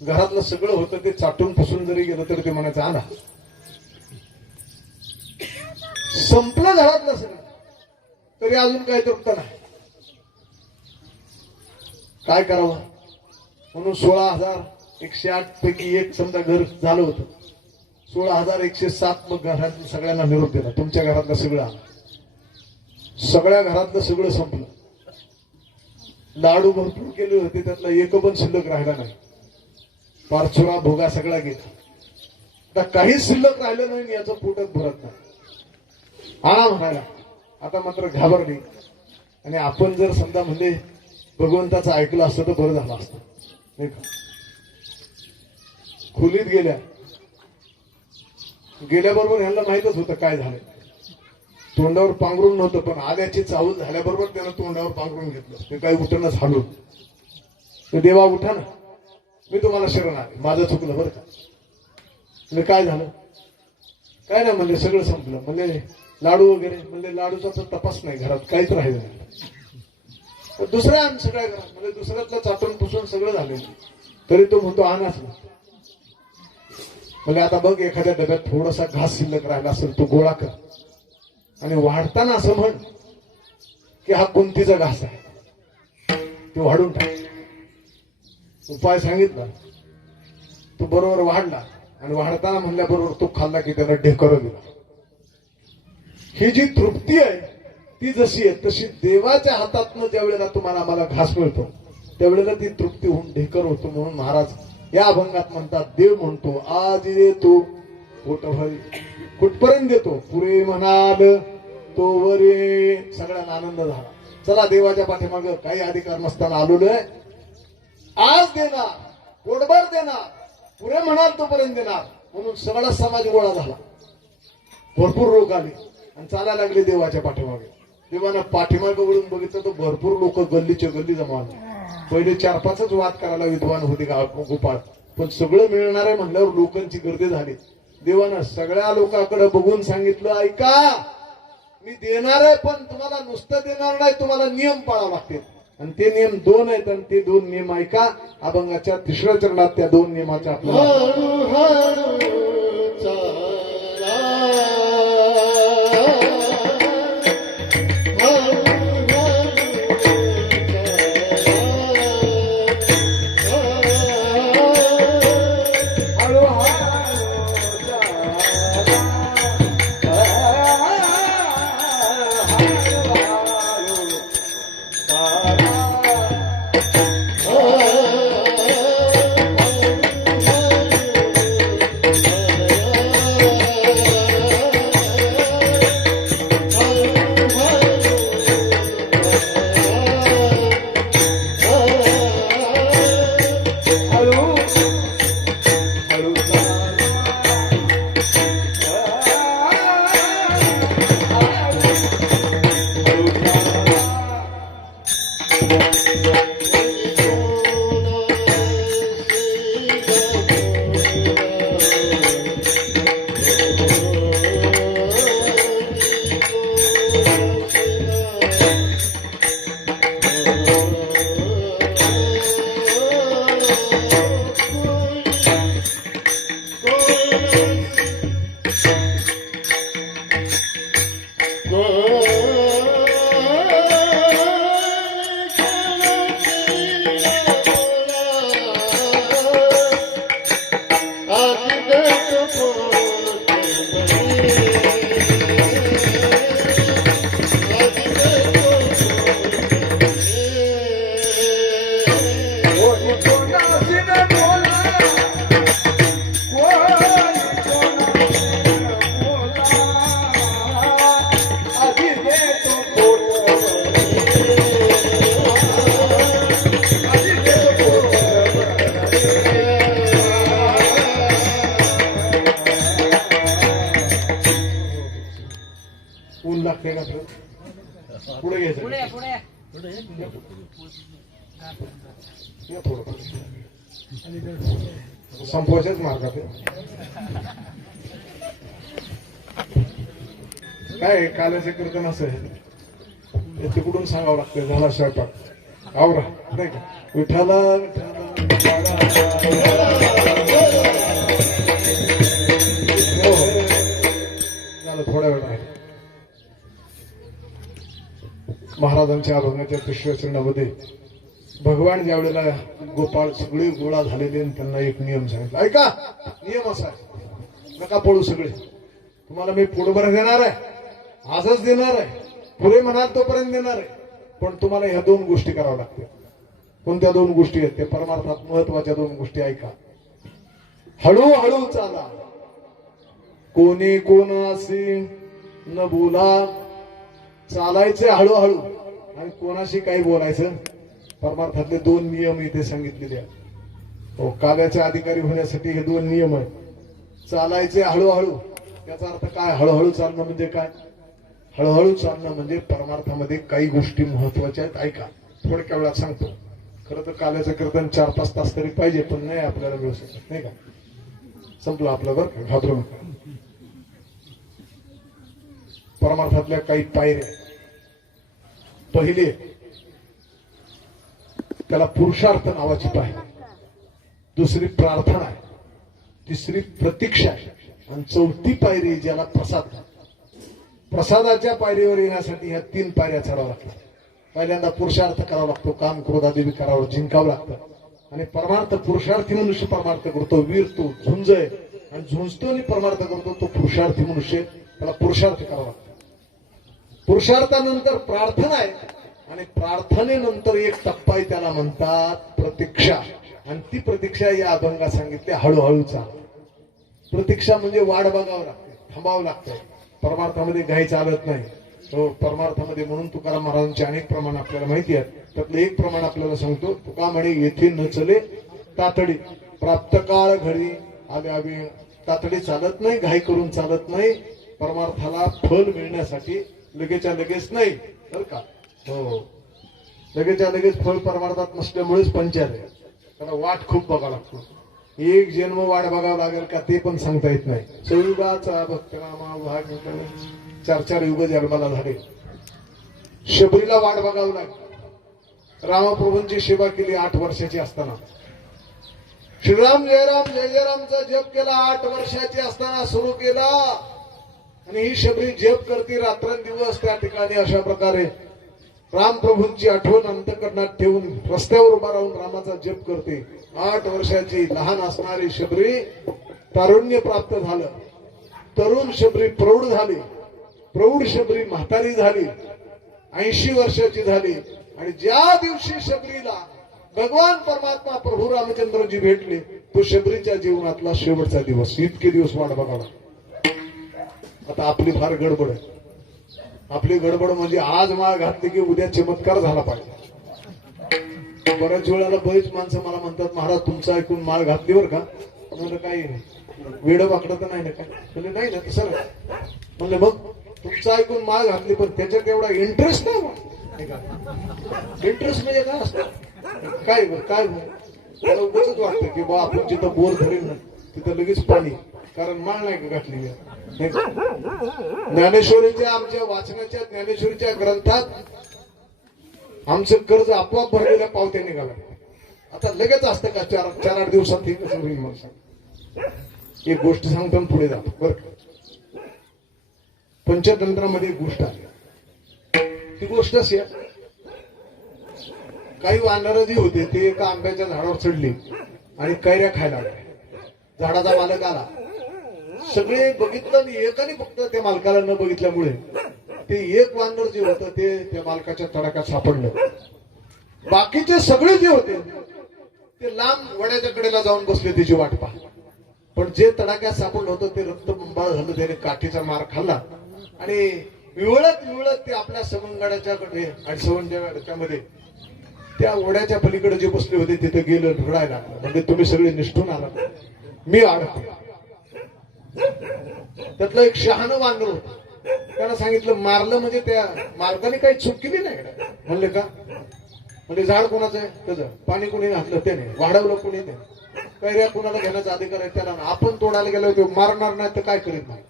घरातलं सगळं होतं ते चाटून पुसून जरी गेलं तरी ते म्हणायचं आणा. संपलं घरातलं सगळं तरी अजून काही तृप्त नाही. काय करावं म्हणून 16,108 पैकी एक समजा घर झालं होतं. 16,107 मग घरात सगळ्यांना निरोप दिला, तुमच्या घरातलं सगळं आलं. सगळ्या घरातलं सगळं संपलं. लाडू भरपूर केले होते, त्यातला एक पण शिल्लक राहिला नाही. पारचुरा भोगा सगळा गेला. आता काहीच शिल्लक राहिलं नाही, याचं पोटच भरत नाही. आणा म्हणायला. आता मात्र घाबरली. आणि आपण जर समजा म्हणजे भगवंताचं ऐकलं असतं तर बरं झालं असतं नाही का. खोलीत गेल्याबरोबर ह्यांना माहितच होतं काय झालं. तोंडावर पांघरून नव्हतं पण आल्याची चाहूल झाल्याबरोबर त्यानं तोंडावर पांघरून घेतलं. ते काही उठणच हालून. ते देवा उठा ना, मी तुम्हाला शरण आले, माझं चुकलं बरं का. म्हणजे काय झालं, काय नाही म्हणले सगळं संपलं. म्हणले लाडू वगैरे, म्हणले लाडूचा तपास नाही, घरात काहीच राहिलं नाही. दुसऱ्या सगळ्या घरात म्हणजे दुसऱ्यातलं चाटून पुसून सगळं झालं तरी तो म्हणतो आणाच ना. म्हणजे आता बघ एखाद्या डब्यात थोडासा घास शिल्लक राहिला असेल तो गोळा कर. आणि वाढताना असं म्हण की हा कुंतीचा घास आहे, तो वाढून टाक. उपाय सांगितला, तो बरोबर वाढला आणि वाढताना म्हणल्याबरोबर तो खाल्ला की त्यानं ढेकर दिला. ही जी तृप्ती आहे ती जशी आहे तशी देवाच्या हातातनं ज्या वेळेला तुम्हाला आम्हाला घास मिळतो त्यावेळेला ती तृप्ती होऊन ढेकर होतो. म्हणून महाराज या अभंगात म्हणतात, देव म्हणतो आज येतो पोटभरी. कुठपर्यंत देतो? पुरे म्हणाल तो वरे. सगळ्यांना आनंद झाला. चला देवाच्या पाठीमागं काही अधिकार नसताना आलेलो आहे. आज देणार, पोटभर देणार, पुरे म्हणाल तोपर्यंत देणार. म्हणून सगळा समाज गोळा झाला. भरपूर लोक आले आणि चालायला लागले देवाच्या पाठीमागे. देवानं पाठीमागे वळून बघितलं तर भरपूर लोक गल्लीच्या गल्ली जमा आले. पहिले 4-5च वाद करायला विद्वान होते गोपाळ, पण सगळं मिळणार आहे म्हणल्यावर लोकांची गर्दी झाली. देवानं सगळ्या लोकांकडे बघून सांगितलं, ऐका मी देणार आहे पण तुम्हाला नुसतं देणार नाही, तुम्हाला नियम पाळावे लागतील. आणि ते नियम 2 आहेत आणि ते 2 नियम ऐका. अभंगाच्या 3ऱ्या चरणात त्या 2 नियमाच्या आपल्याला ऊन लागते का? पुढे घ्यायचं या थोडं संपवायच्याच मार्गात आहे. काय काल्याचं कीर्तन असं आहे, तिकडून सांगावं लागतं झाला स्वयंपाक आवरा नाही का? विठाला झालं थोड्या वेळ आहे. महाराजांच्या अभंगाच्या 3ऱ्या चरणामध्ये भगवान ज्या वेळेला गोपाळ सगळे गोळा झालेले त्यांना एक नियम सांगितला. ऐका, नियम असा आहे, नका पळू सगळे. तुम्हाला मी पोटभर देणार आहे, आजच देणार आहे, पुरे म्हणाल तोपर्यंत देणार आहे. पण तुम्हाला ह्या 2 गोष्टी कराव्या लागतील. कोणत्या 2 गोष्टी आहेत? ते परमार्थात महत्वाच्या 2 गोष्टी ऐका. हळूहळू चाला, कोणी कोणाशी न बोला. चालायचे हळूहळू आणि कोणाशी काही बोलायचं. परमार्थातले 2 नियम इथे सांगितलेले आहेत. हो, काव्याचे अधिकारी होण्यासाठी हे 2 नियम आहेत. चालायचे हळूहळू. त्याचा अर्थ काय? हळूहळू चालणं म्हणजे काय? हळूहळू चालणं म्हणजे परमार्थामध्ये काही गोष्टी महत्वाच्या आहेत. ऐका, थोडक्या वेळात सांगतो. खरं तर काव्याचं कीर्तन 4-5 तास तरी पाहिजे, पण नाही आपल्याला मिळू शकत नाही का? संपलं आपलं बरं का, घाबरू नका. परमार्थातल्या काही पायऱ्या. पहिली त्याला पुरुषार्थ नावाची पायरी, दुसरी प्रार्थना आहे, तिसरी प्रतीक्षा आहे आणि 4थी पायरी ज्याला प्रसाद. प्रसादाच्या पायरीवर येण्यासाठी ह्या 3 पायऱ्या चढाव्या लागतात. पहिल्यांदा पुरुषार्थ करावा लागतो, काम क्रोधादेवी करावं जिंकावं लागतं. आणि परमार्थ पुरुषार्थी मनुष्य परमार्थ करतो, वीर तो झुंजय आणि झुंजतो आणि परमार्थ करतो तो पुरुषार्थी मनुष्य, त्याला पुरुषार्थ करावा लागतो. पुरुषार्थानंतर प्रार्थना आहे आणि प्रार्थनेनंतर एक टप्पा आहे, त्याला म्हणतात प्रतीक्षा. आणि ती प्रतीक्षा या अभंगात सांगितली, हळूहळू चाल. प्रतीक्षा म्हणजे वाट बघावं लागते, थांबावं लागतं. परमार्थामध्ये घाई चालत नाही. हो, परमार्थामध्ये म्हणून तुकाराम महाराजांचे अनेक प्रमाण आपल्याला माहिती आहेत. त्यातलं एक प्रमाण आपल्याला सांगतो. तुका म्हणे येथे न चले तातडी, प्राप्त काळ घडी आवे आवे. तातडी चालत नाही, घाई करून चालत नाही. परमार्थाला फल मिळण्यासाठी लगेच्या लगेच नाही, बरं का. हो, लगेच्या लगेच फल परमार्थात नसल्यामुळेच पंचायत आहे. त्याला वाट खूप बघावं लागतो. एक जन्म वाट बघावं लागेल का ते पण सांगता येत नाही. सयुगाचा भक्तनामा भाग 4 युग जन्माला झाले. शबरीला वाट बघावं लागली. रामप्रभूंची सेवा केली 8 वर्षाची असताना. श्रीराम जय रामचा जप केला 8 वर्षाची असताना सुरू केला. आणि ही शबरी जप करते रात्रंदिवस त्या ठिकाणी. अशा प्रकारे रामप्रभूंची आठवण अंतःकरणात ठेवून रस्त्यावर उभा राहून रामाचा जप करते. 8 वर्षाची लहान असणारी शबरी तारुण्य प्राप्त झालं. तरुण शबरी प्रौढ झाली. प्रौढ शबरी म्हातारी झाली. 80 वर्षाची झाली. आणि ज्या दिवशी शबरीला भगवान परमात्मा प्रभू रामचंद्रजी भेटले, तो शबरीच्या जीवनातला शेवटचा दिवस. इतके दिवस वाट बघावा. आता आपली फार गडबड आहे. आपली गडबड म्हणजे आज माळ घातली की उद्या चमत्कार झाला पाहिजे. बऱ्याच वेळेला बरीच माणसं मला म्हणतात, महाराज तुमचं ऐकून माळ घातली बरं का. म्हणलं काही वेड वाकडं तर नाही ना काय. म्हणजे नाही ना तसं नाही. म्हणलं मग तुमचं ऐकून माळ घातली पण त्याच्यात एवढा इंटरेस्ट नाही. इंटरेस्ट म्हणजे काय असतं, काय काय त्याला उगाच वाटतं की बा आपण जिथं बोर धरेल ना तिथं लगेच पाणी, कारण माळ नाही घातली. ज्ञानेश्वरीच्या आमच्या वाचनाच्या ज्ञानेश्वरीच्या ग्रंथात आमचं कर्ज आपोआप भरलेल्या पावत्या निघाला. आता लगेच असतं का 4-8 दिवसात हे कसं होईल. मग सांग, एक गोष्ट सांगतो पुढे जातो बरं. पंचतंत्रामध्ये एक गोष्ट आहे. ती गोष्ट अशी आहे, काही वानर जी होते ते एका आंब्याच्या झाडावर चढली आणि कैऱ्या खायला लागले. झाडाचा मालक आला. सगळे बघितलं आणि एकाने फक्त त्या मालकाला न बघितल्यामुळे ते एक वानर जे होतं ते त्या मालकाच्या तडाख्यात सापडलं. बाकीचे सगळे जे होते ते लांब वड्याच्या कडेला जाऊन बसले त्याची वाट पाहत. पण जे तडाख्यात सापडलं होतं ते रक्तबंबाळ झालं. त्याने काठीचा मार खाल्ला आणि विवळत विवळत ते आपल्या सवंगडाच्या कडे आणि सवंगड्यामध्ये त्या वड्याच्या पलीकडे जे बसले होते तिथे गेलं, रडायला लागलं. म्हणजे तुम्ही सगळे निष्ठून आलात, मी अडकलो. त्यातलं एक शहाणं वानर होतं. त्याला सांगितलं मारलं म्हणजे त्या मार्गाने काही चूक केली नाही. म्हणले का, म्हणजे झाड कोणाचं आहे त्याचं, पाणी कोणी घातलं त्याने, वाढवलं कोणी त्याने, कैऱ्या कोणाला घेण्याचा अधिकार आहे त्याला. आपण तोडायला गेलो ते मारणार नाही तर काय करीत नाही.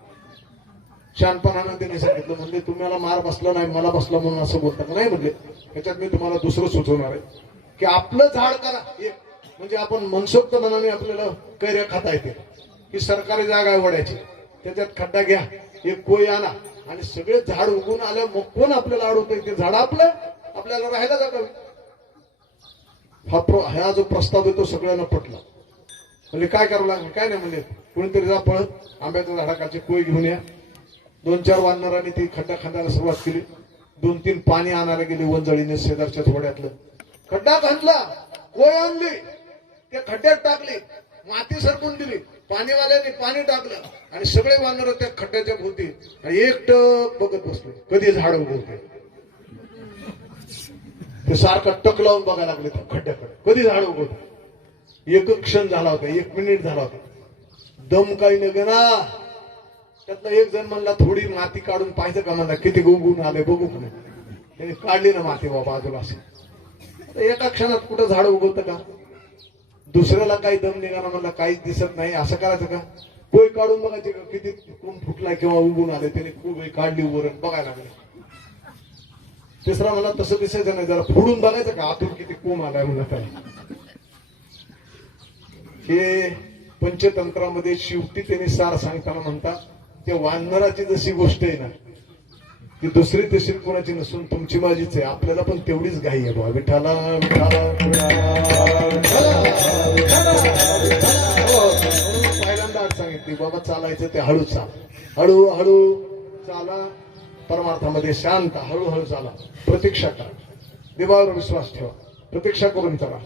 शहाणपणानं त्यांनी सांगितलं. म्हणजे तुम्हाला मार बसला नाही मला बसला म्हणून असं बोलतात नाही. म्हणले त्याच्यात मी तुम्हाला दुसरं सुचवणार आहे की आपलं झाड करा एक, म्हणजे आपण मनसोक्त मनाने आपल्याला कैऱ्या खाता येते. ही सरकारी जागा आहे वड्याची, त्याच्यात खड्डा घ्या, एक कोय आणा आणि सगळे झाड उगून आल्या मग कोण आपल्याला अडवतंय. ते झाड आपल्याला राहायला जागा. हा जो प्रस्ताव आहे तो सगळ्यांना पटला. म्हणजे काय करावं लागेल, काय नाही म्हणजे कोणीतरी जा पळत आंब्याच्या झाडाखालची कोय घेऊन या. 2-4 वानरांनी ती खड्डा खंडायला सुरुवात केली. 2-3 पाणी आणायला गेली वंजळीने शेजारच्या थोड्यातलं. खड्डा खणला, कोय आणली, त्या खड्ड्यात टाकली, माती सरकून दिली. पाणीवाल्याने पाणी टाकलं आणि सगळे वानर त्या खड्ड्याच्या भोवती आणि एकटक बघत बसले कधी झाड उगवते. ते सारखं टक लावून बघायला लागले त्या खड्ड्याकडे कधी झाड उगवते. एक क्षण झाला होता, 1 मिनिट झाला होता. दम काही नगना. त्यातला एक जण म्हणला थोडी माती काढून पाहायचं का, म्हणला किती उगवून आले बघू का नाही. त्याने काढली ना माती बाबा बाजूला असे. एका क्षणात कुठं झाड उगवतं का. दुसऱ्याला काही दम निघाला, म्हणला काहीच दिसत नाही. असं करायचं का, कोय काढून बघायचे का किती कोंब फुटलाय किंवा उगून आले. त्याने खूप काढली वरण बघायला लागले. तिसरा मला तसं दिसायचं नाही, जरा फोडून बघायचं का आतून किती कोंब आलाय म्हणत आहे. हे पंचतंत्रामध्ये शेवटी त्यांनी सार सांगताना म्हणतात त्या वानराची जशी गोष्ट आहे ना ती दुसरी तिसरी कोणाची नसून तुमची माझीच आहे. आपल्याला पण तेवढीच घाई आहे बाबा. विठाला विठाला पहिल्यांदा आज सांगितली बाबा चालायचं ते हळू चाल, हळूहळू चाला, परमार्थामध्ये शांत, हळूहळू चाला, प्रतीक्षा करा, देवावर विश्वास ठेवा, प्रतीक्षा करून चला.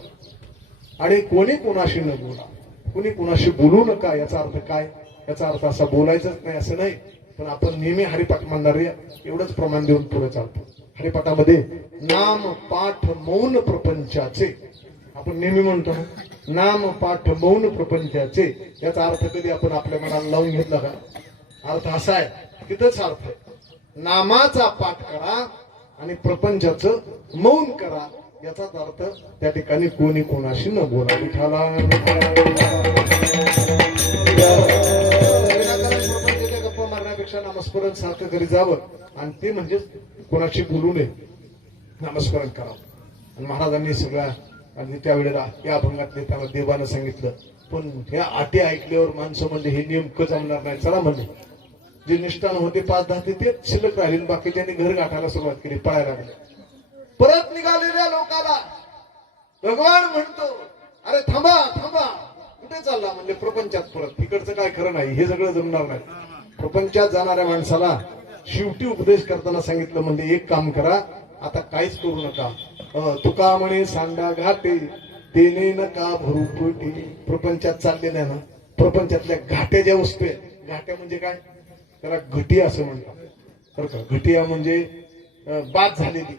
आणि कोणी कोणाशी न बोला, कोणी कोणाशी बोलू नका. याचा अर्थ काय? याचा अर्थ असा बोलायचंच नाही असं नाही, पण आपण नेहमी हरिपाठ म्हणणारे एवढंच प्रमाण देऊन पुढे चालतो. हरिपाठामध्ये नाम पाठ मौन प्रपंचाचे आपण नेहमी म्हणतो ना, नाम पाठ मौन प्रपंचाचे. याचा अर्थ कधी आपण आपल्या मनाला लावून घेतला का? अर्थ असा आहे, तिथंच अर्थ आहे. नामाचा पाठ करा आणि प्रपंचाचं मौन करा. याचाच अर्थ त्या ठिकाणी कोणी कोणाशी न बोला. विठाला प्रपंचाच्या गप्पा मारण्यापेक्षा नामस्मरण सारखं घरी जावं, आणि ते म्हणजे कोणाशी बोलू नये, नामस्मरण करावं. आणि महाराजांनी सगळ्या आणि त्यावेळेला या अभंगातले त्याला देवानं सांगितलं, पण ह्या अटी ऐकल्यावर माणसं म्हणजे हे नेमकं जमणार नाही. चला म्हणजे जे निष्ठान होते 5-10 ते शिल्लक राहिले, बाकीच्यांनी घर गाठायला सुरुवात केली, पळायला लागले. परत निघालेल्या लोकाला भगवान म्हणतो, अरे थांबा थांबा, कुठे चालला? म्हणजे प्रपंचात परत. तिकडचं काय खरं नाही, हे सगळं जमणार नाही. प्रपंचात जाणाऱ्या माणसाला शेवटी उपदेश करताना सांगितलं, म्हणजे एक काम करा, आता काहीच करू नका. तुका म्हणे सांडा घाटे तेने नका भरू पोटी. प्रपंचात चाललेल्या ना, प्रपंचातल्या घाट्या ज्या वस्तू आहेत, घाट्या म्हणजे काय? त्याला घटिया असं म्हणतात बरं का. घटिया म्हणजे बाद झालेली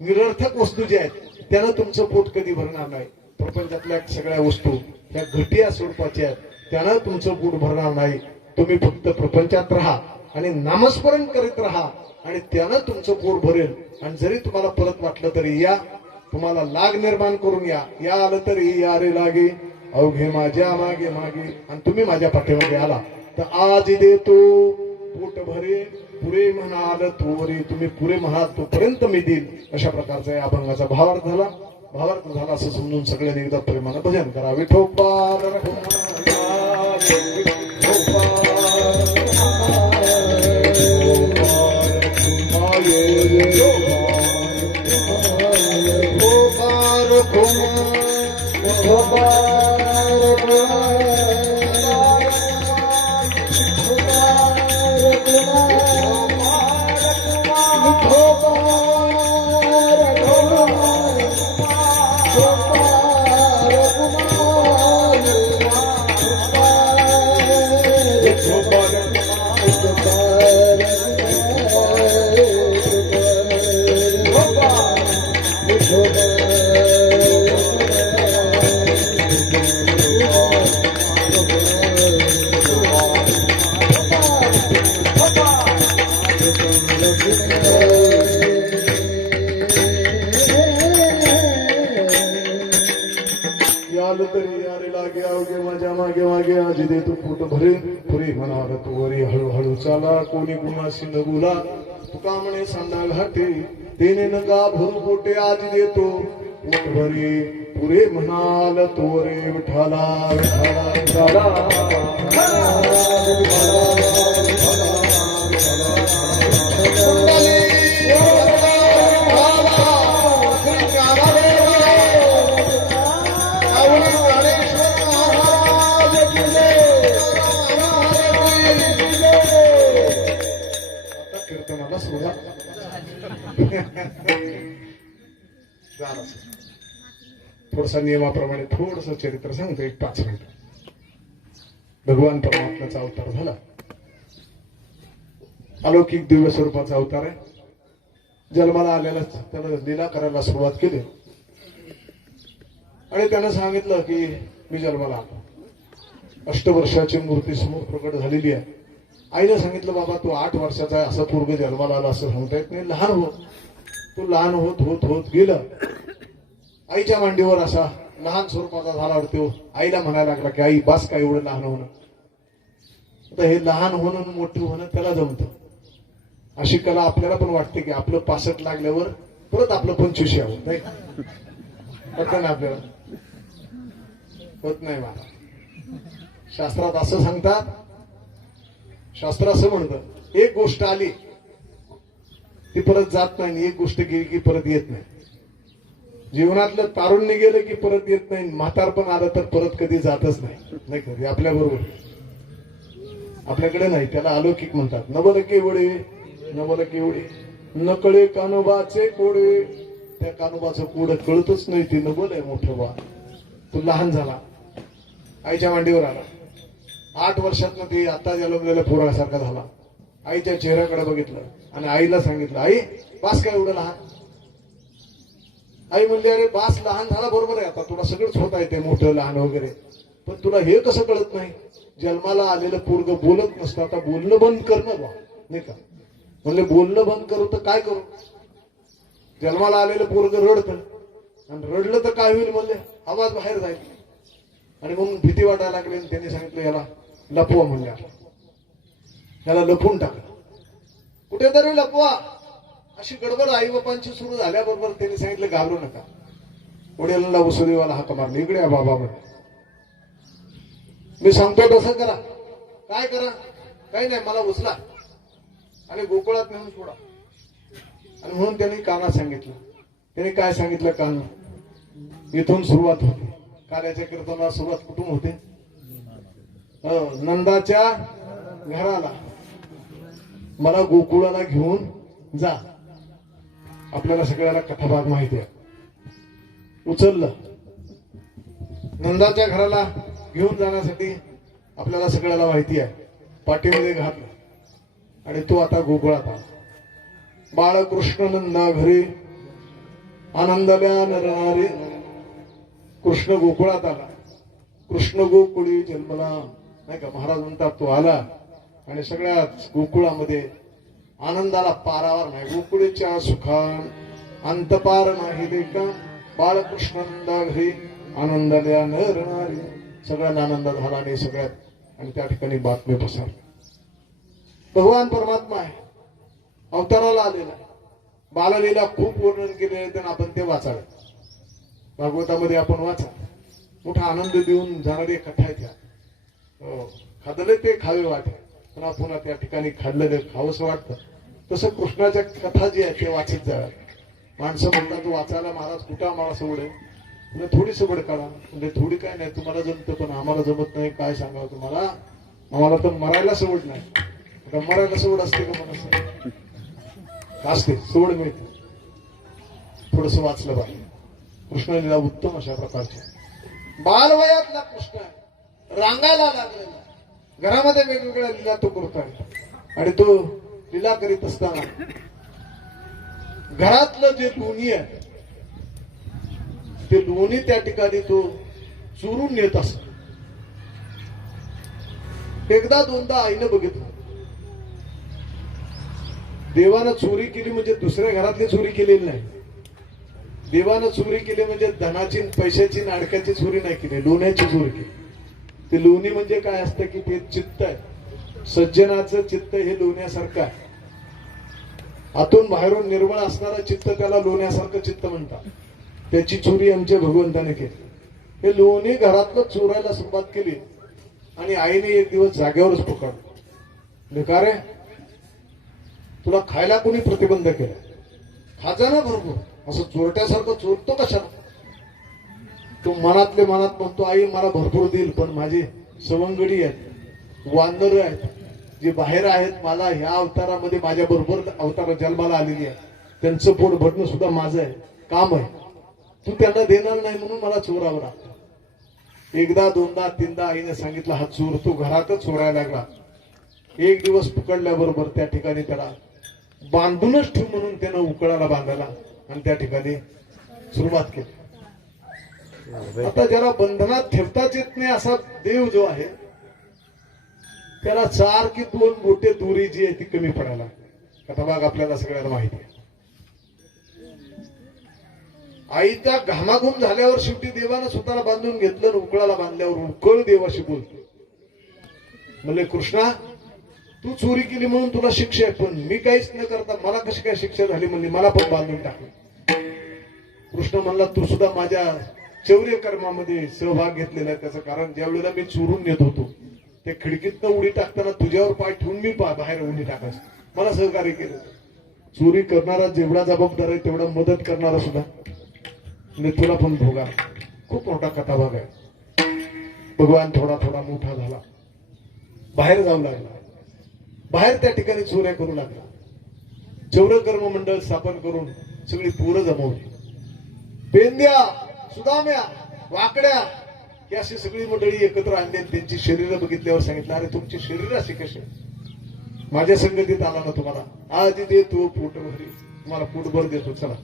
निरर्थक वस्तू ज्या आहेत त्यानं तुमचं पोट कधी भरणार नाही. प्रपंचातल्या सगळ्या वस्तू त्या घटिया स्वरूपाच्या आहेत, त्यानं तुमचं पोट भरणार नाही. तुम्ही फक्त प्रपंचात राहा आणि नामस्मरण करीत राहा, आणि त्यानं तुमचं पोट भरेल. आणि जरी तुम्हाला परत वाटलं तरी या, तुम्हाला लाग निर्माण करून या, या आलं तरी या रे लागे अवघे माझ्या मागे मागे. आणि तुम्ही माझ्या पाठीमागे आला तर आज देतो पोट भरे पुरे म्हणाल तोरे. तुम्ही पुरे म्हणाल तोपर्यंत मी देईल. अशा प्रकारचा या अभंगाचा भावार्थ झाला. भावार्थ झाला असं समजून सगळ्यांनी एकदा प्रेमानं भजन करा. विठोबा तरी यारे लागे अवघे माझ्या मागे मागे आजी देतो पोट भरे पुरे म्हणाल तोरे हळूहळू चाला. कोणी गुणाशी न बोला तुका म्हणे सांडा घाटे तेने नका भरू पोटे. आजी देतो पोट भरे पुरे म्हणाल तोरे. विठाला विठाला विठाला कीर्तनाला सुरुवात थोडसा नियमाप्रमाणे थोडस चरित्र सांगतो, एक 5 मिनिट. भगवान परमात्म्याचा अवतार झाला, अलौकिक दिव्य स्वरूपाचा अवतार आहे. जन्माला आलेला त्याला लीला करायला सुरुवात केली आणि त्यानं सांगितलं की मी जन्माला आलो. 8 वर्षाची मूर्ती समोर प्रकट झालेली आहे. आईने सांगितलं बाबा तू 8 वर्षाचा आहे, असं पूर्व जन्माला आला असं सांगता येत नाही. लहान हो. तो लहान होत होत होत गेलं. आईच्या मांडीवर असा लहान स्वरूपाचा झाला. तो आईला म्हणायला लागला की आई बास काय एवढं लहान होणं. आता हे लहान होणं मोठं होणं त्याला जमतं. अशी कला आपल्याला पण वाटते की आपलं 65 लागल्यावर परत आपलं 25 यावं, नाही होतं ना आपल्याला? होत नाही मला. शास्त्रात असं सांगतात, शास्त्र असं म्हणतं एक गोष्ट आली ती परत जात नाही. एक गोष्ट गेली की परत येत नाही. जीवनातलं तारुण्य गेलं की परत येत नाही. म्हातारपण आलं तर परत कधी जातच नाही कधी आपल्या बरोबर. आपल्याकडे नाही, त्याला अलौकिक म्हणतात. नवल केवळे नवल केवळे नकळे कानोबाचे कोडे. त्या कानोबाचं कोड कळतच नाही. ते नवल आहे मोठं बा. तो लहान झाला, आईच्या मांडीवर आला. 8 वर्षातनं ते आता जन्मलेल्या पोरासारखा झाला. आईच्या चेहऱ्याकडे बघितलं आणि आईला सांगितलं, आई बास काय एवढं लहान. आई म्हणली, अरे बास लहान झाला बरोबर आहे, आता तुला सगळंच होत आहे ते मोठं लहान वगैरे, पण तुला हे कसं कळत नाही. जन्माला आलेलं पोरग बोलत नसतं, आता बोलणं बंद करणं बा, नाही का. म्हणले बोलणं बंद करू तर काय करू. जन्माला आलेलं पोरग रडतं आणि रडलं तर काय होईल म्हणले, आवाज बाहेर जाईल. आणि म्हणून भीती वाटायला लागली आणि त्यांनी सांगितलं याला लपवा म्हणले. त्याला लपवून टाकलं, कुठेतरी लपवा. अशी गडबड आई बापांची सुरू झाल्याबरोबर त्यांनी सांगितलं घाबरू नका. वडिलांना वसुदेवाला हाक मारली, इकडे या बाबा म्हणे, मी सांगतो तसं करा. काय करा, काही नाही, मला उचला आणि गोकुळात नेऊन सोडा. आणि म्हणून त्यांनी काना सांगितलं. त्यांनी काय सांगितलं, कान इथून सुरुवात होते. कार्याच्या कीर्तनाला सुरुवात कुठून होते, नंदाच्या घराला. मला गोकुळाला घेऊन जा. आपल्याला सगळ्याला कथाभाग माहिती आहे. उचललं, नंदाच्या घराला घेऊन जाण्यासाठी आपल्याला सगळ्याला माहिती आहे. पाठीमध्ये घातलं आणि तो आता गोकुळात आला. बाळकृष्ण नंदा घरी आनंदल्या नरनारी. कृष्ण गोकुळात आला. कृष्ण गोकुळी जन्मला, नाही का. महाराज म्हणतात तो आला आणि सगळ्या गोकुळामध्ये आनंदाला पारावर नाही. गोकुळीच्या सुखान अंतपार नाही लेखा. बाळकृष्णंदा घरी आनंदाल्या नरनारी. सगळ्यांना आनंद झाला आणि सगळ्यात, आणि त्या ठिकाणी बातमी पसरली. भगवान परमात्मा आहे, अवताराला आलेला आहे. बाललीला खूप वर्णन केलेले, तर आपण ते वाचावे. भागवतामध्ये आपण वाचा. मोठा आनंद देऊन जाणारी कथा आहे त्या. खाल्ले ते खावे वाटे, पुन्हा पुन्हा त्या ठिकाणी खाल्लेलं खावंसं वाटतं. तसं कृष्णाच्या कथा जी आहे ते वाचत जाव्या. माणसं म्हणतात वाचायला महाराज कुठं आम्हाला सवड आहे. म्हणजे थोडी सवड काढा. म्हणजे थोडी काय नाही, तुम्हाला जमतं पण आम्हाला जमत नाही. काय सांगावं तुम्हाला, आम्हाला तर मरायला सवड नाही. आता मरायला सवड असते का मला असते, सवड मिळते. थोडस वाचलं पाहिजे. कृष्णलीला उत्तम अशा प्रकारच्या. बालवयातला कृष्ण रांगायला लागलेला, घरामध्ये वेगवेगळ्या लीला तो करतोय. आणि तो लीला करीत असताना घरातलं जे लोणी आहे ते लोणी त्या ठिकाणी तो चोरून नेत असत. एकदा दोनदा आईनं बघितलं. देवानं चोरी केली म्हणजे दुसऱ्या घरातली चोरी केलेली नाही. देवानं चोरी केली म्हणजे धनाची, पैशाची, नाडकाची चोरी नाही केली, लोण्याची चोरी केली. ते लोणी म्हणजे काय असतं की ते चित्त आहे. सज्जनाचं चित्त हे लोण्यासारखं आहे. आतून बाहेरून निर्मळ असणारं चित्त त्याला लोण्यासारखं चित्त म्हणतात. त्याची चोरी आमच्या भगवंताने केली. हे लोणी घरातलं चोरायला सुरुवात केली आणि आईने एक दिवस जागेवरच पकडलं. का रे, तुला खायला कोणी प्रतिबंध केला? खाजा भरपूर, असं चोरट्यासारखं चोरतो कशाला? तो मनातले मनात म्हणतो, आई मला भरपूर देईल, पण माझी सवंगडी आहेत, वानर आहेत, जे बाहेर आहेत, मला ह्या अवतारामध्ये माझ्या बरोबर अवतार जन्माला आलेली आहे, त्यांचं पोट भरणं सुद्धा माझं आहे, काम आहे. तू त्यांना देणार नाही म्हणून मला चोरावं लागतं. एकदा दोनदा तीनदा आईने सांगितलं हा चोर. तो घरातच चोरायला लागला. एक दिवस पकडल्याबरोबर त्या ठिकाणी त्याला बांधूनच ठेव म्हणून त्यानं उकळाला बांधायला आणि त्या ठिकाणी सुरुवात केली. आता ज्याला बंधनात ठेवताच येत नाही असा देव जो आहे त्याला 4 की 2 बोटे दोरी जी आहे ती कमी पडायला. कथाभाग आपल्याला सगळ्यांना माहिती आहे. आईचा घामाघूम झाल्यावर शेवटी देवानं स्वतःला बांधून घेतलं. उकळाला बांधल्यावर उकळ देवाशी बोलतो, म्हणले कृष्णा तू चोरी केली म्हणून तुला शिक्षा आहे, पण मी काहीच न करता मला कशी काय शिक्षा झाली म्हणली, मला पण बांधून टाकलं. कृष्ण म्हणला तू सुद्धा माझ्या चौर्य कर्मामध्ये सहभाग घेतलेला आहे. त्याचं कारण ज्या वेळेला मी चोरून नेत होतो ते खिडकीतनं उडी टाकताना तुझ्यावर पाय ठेवून मी बाहेर उडी टाकायचं, मला सहकार्य केलं. चोरी करणारा जेवढा जबाबदार आहे तेवढा मदत करणारा सुद्धा तुला पण भोगा. खूप मोठा कथाभाग आहे. भगवान थोडा थोडा मोठा झाला, बाहेर जाऊ लागला, बाहेर त्या ठिकाणी चोऱ्या करू लागला. जेवढं कर्म मंडळ स्थापन करून सगळी पोरं जमवली. पेंद्या, सुदाम्या, वाकड्या ही अशी सगळी मंडळी एकत्र आणली आणि त्यांची शरीरं बघितल्यावर सांगितलं, अरे तुमची शरीर अशी कशी? माझ्या संगतीत आला ना तुम्हाला, आधी देतो पोटभरी, तुम्हाला पोटभर देतो, चला.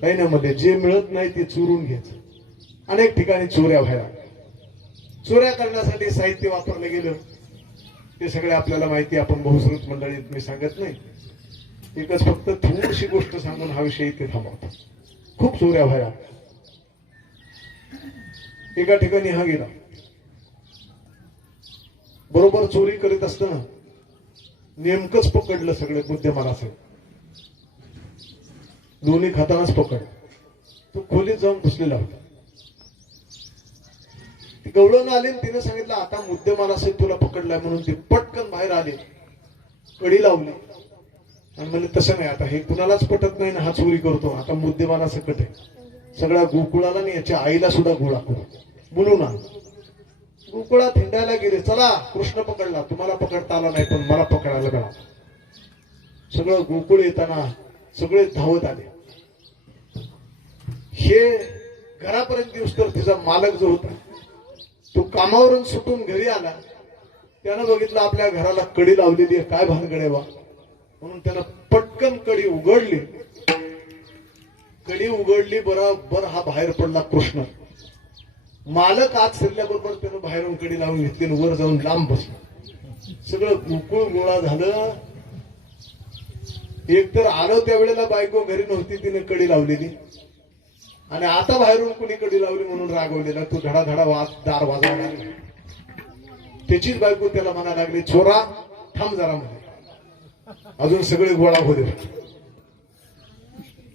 काही ना मध्ये जे मिळत नाही ते चोरून घ्यायचं. अनेक ठिकाणी चोऱ्या व्हायला, चोऱ्या करण्यासाठी साहित्य वापरलं गेलं ते सगळे आपल्याला माहिती. आपण बहुश्रुत मंडळीत मी सांगत नाही, एकच फक्त थोडीशी गोष्ट सांगून हा विषय इथे थांबवतो. खूप चोऱ्या व्हायला. एका ठिकाणी हा गेला, बरोबर चोरी करीत असताना नेमकंच पकडलं सगळे बुद्धिमान असेल, दोन्ही खातानाच पकडलं. तो खोलीत जाऊन घुसलेला होता. ती गवळण आली आणि तिने सांगितलं, आता मुद्देमाल असेल तुला पकडलाय म्हणून. ती पटकन बाहेर आली, कडी लावली आणि म्हणले, तसं नाही, आता हे कुणालाच पटत नाही ना, हा चोरी करतो, आता मुद्देमाला सकट आहे. सगळ्या गोकुळाला आणि याच्या आईला सुद्धा गोळा करू बोलू ना. गोकुळात हिंडायला गेले. चला, कृष्ण पकडला, तुम्हाला पकडता आला नाही पण मला पकडायला मिळाला. सगळं गोकुळ येताना सगळे धावत आले. हे घरापर्यंत येऊस तर तिचा मालक जो होता तो कामावरून सुटून घरी आला. त्यानं बघितलं आपल्या घराला कडी लावलेली आहे, काय भानगड बा म्हणून त्यानं पटकन कडी उघडली. कडी उघडली, बरोबर हा बाहेर पडला कृष्ण. मालक आत शिरल्याबरोबर त्यानं बाहेरून कडी लावून घेतली आणि वर जाऊन लांब बसला. सगळं गोकुळ गोळा झालं. एकतर आलं त्यावेळेला बायको घरी नव्हती, तिने कडी लावलेली, आणि आता बाहेरून कुणी कडी लावली म्हणून रागवलेला. तो धडाधडा दार वाजवायला लागला. त्याचीच बायको त्याला म्हणायला लागली, छोरा थांब जरा मध्ये, अजून सगळे गोळा होते.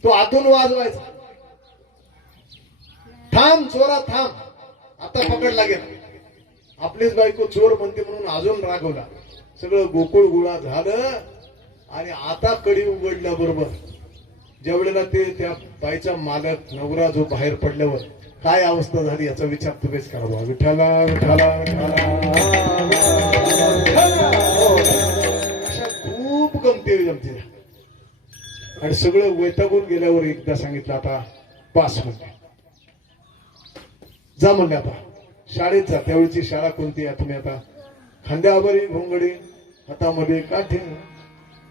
तो आतून वाजवायचा, थांब चोरा थांब, आता पकडला गेला. आपलीच बायको चोर म्हणते म्हणून अजून रागवला. सगळं गोकुळ गोळा झालं आणि आता कडी उघडल्याबरोबर ज्या वेळेला ते त्या बाईचा मालक नवरा जो बाहेर पडल्यावर काय अवस्था झाली याचा विचार तुम्हीच करावा. विठाला विठाला विठाला, अशा खूप गमती जमती. आणि सगळं वैतागून गेल्यावर एकदा सांगितलं, आता पास म्हणते, जा म्हणले, आता शाळेत जा. त्यावेळीची शाळा कोणती आहे? तुम्ही आता खांद्यावरी घोंगडी, हातामध्ये काठी,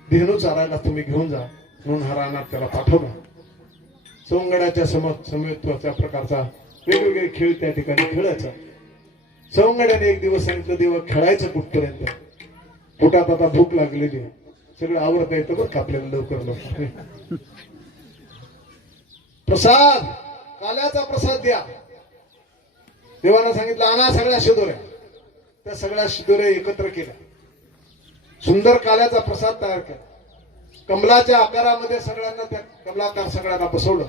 धेनू चारायला तुम्ही घेऊन जा म्हणून हा रानात त्याला पाठवला. सवंगड्याच्या समत्वाच्या प्रकारचा वेगवेगळे खेळ त्या ठिकाणी खेळायचा. सवंगड्याने एक दिवस सांगितलं, देवा खेळायचं कुठपर्यंत, पोटात आता भूक लागलेली आहे, सगळं आवडता येतं बरं का आपल्याला लवकर लवकर. प्रसाद, काल्याचा प्रसाद द्या. देवानं सांगितलं, आणा सगळ्या शिदोऱ्या. त्या सगळ्या शिदोऱ्या एकत्र केल्या, सुंदर काल्याचा प्रसाद तयार केला. कमलाच्या आकारामध्ये सगळ्यांना, त्या कमलाकार सगळ्यांना बसवलं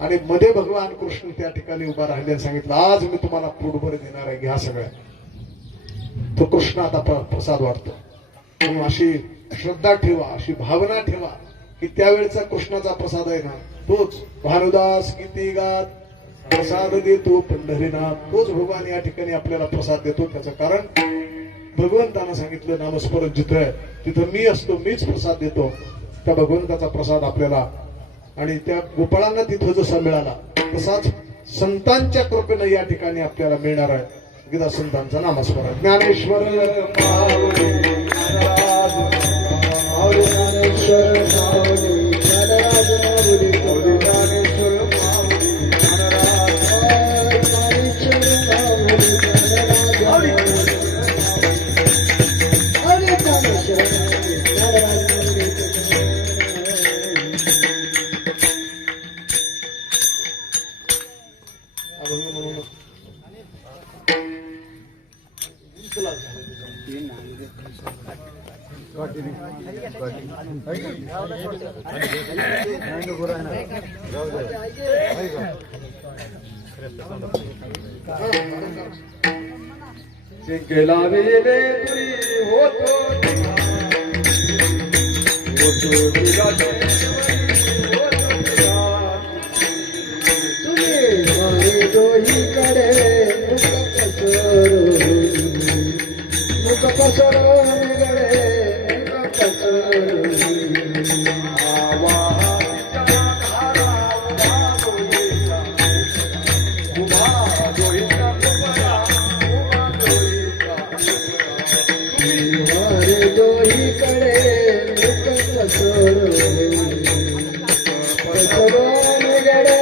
आणि मध्ये भगवान कृष्ण त्या ठिकाणी उभा राहिले आणि सांगितलं, आज मी तुम्हाला पोटभर देणार आहे, घ्या सगळ्या. तो कृष्ण आता प्रसाद वाटतो. म्हणून अशी श्रद्धा ठेवा, अशी भावना ठेवा की त्यावेळेचा कृष्णाचा प्रसाद आहे ना तोच. भानुदास किती गात प्रसाद देतो पंढरीनाथ, तोच भगवान या ठिकाणी आपल्याला प्रसाद देतो. त्याचं कारण भगवंतानं सांगितलं, नामस्मरण जिथं आहे तिथं मी असतो, मीच प्रसाद देतो. त्या भगवंताचा प्रसाद आपल्याला, आणि त्या गोपाळांना तिथं जसा मिळाला तसाच संतांच्या कृपेनं या ठिकाणी आपल्याला मिळणार आहे. गीता संतांचा नामस्मरण. ज्ञानेश्वर गेला वेले तुरी होतो तुम्ही वारे डोहीकडे मुख पसरून गडे मुख पसरून वारे डोहीकडे मुख पसरून पसरून गडे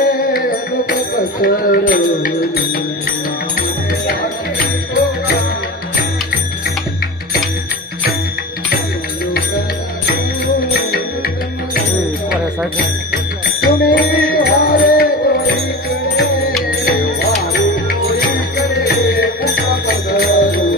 मुख पसरून तुम्ही वारे डोहीकडे मुख पसरून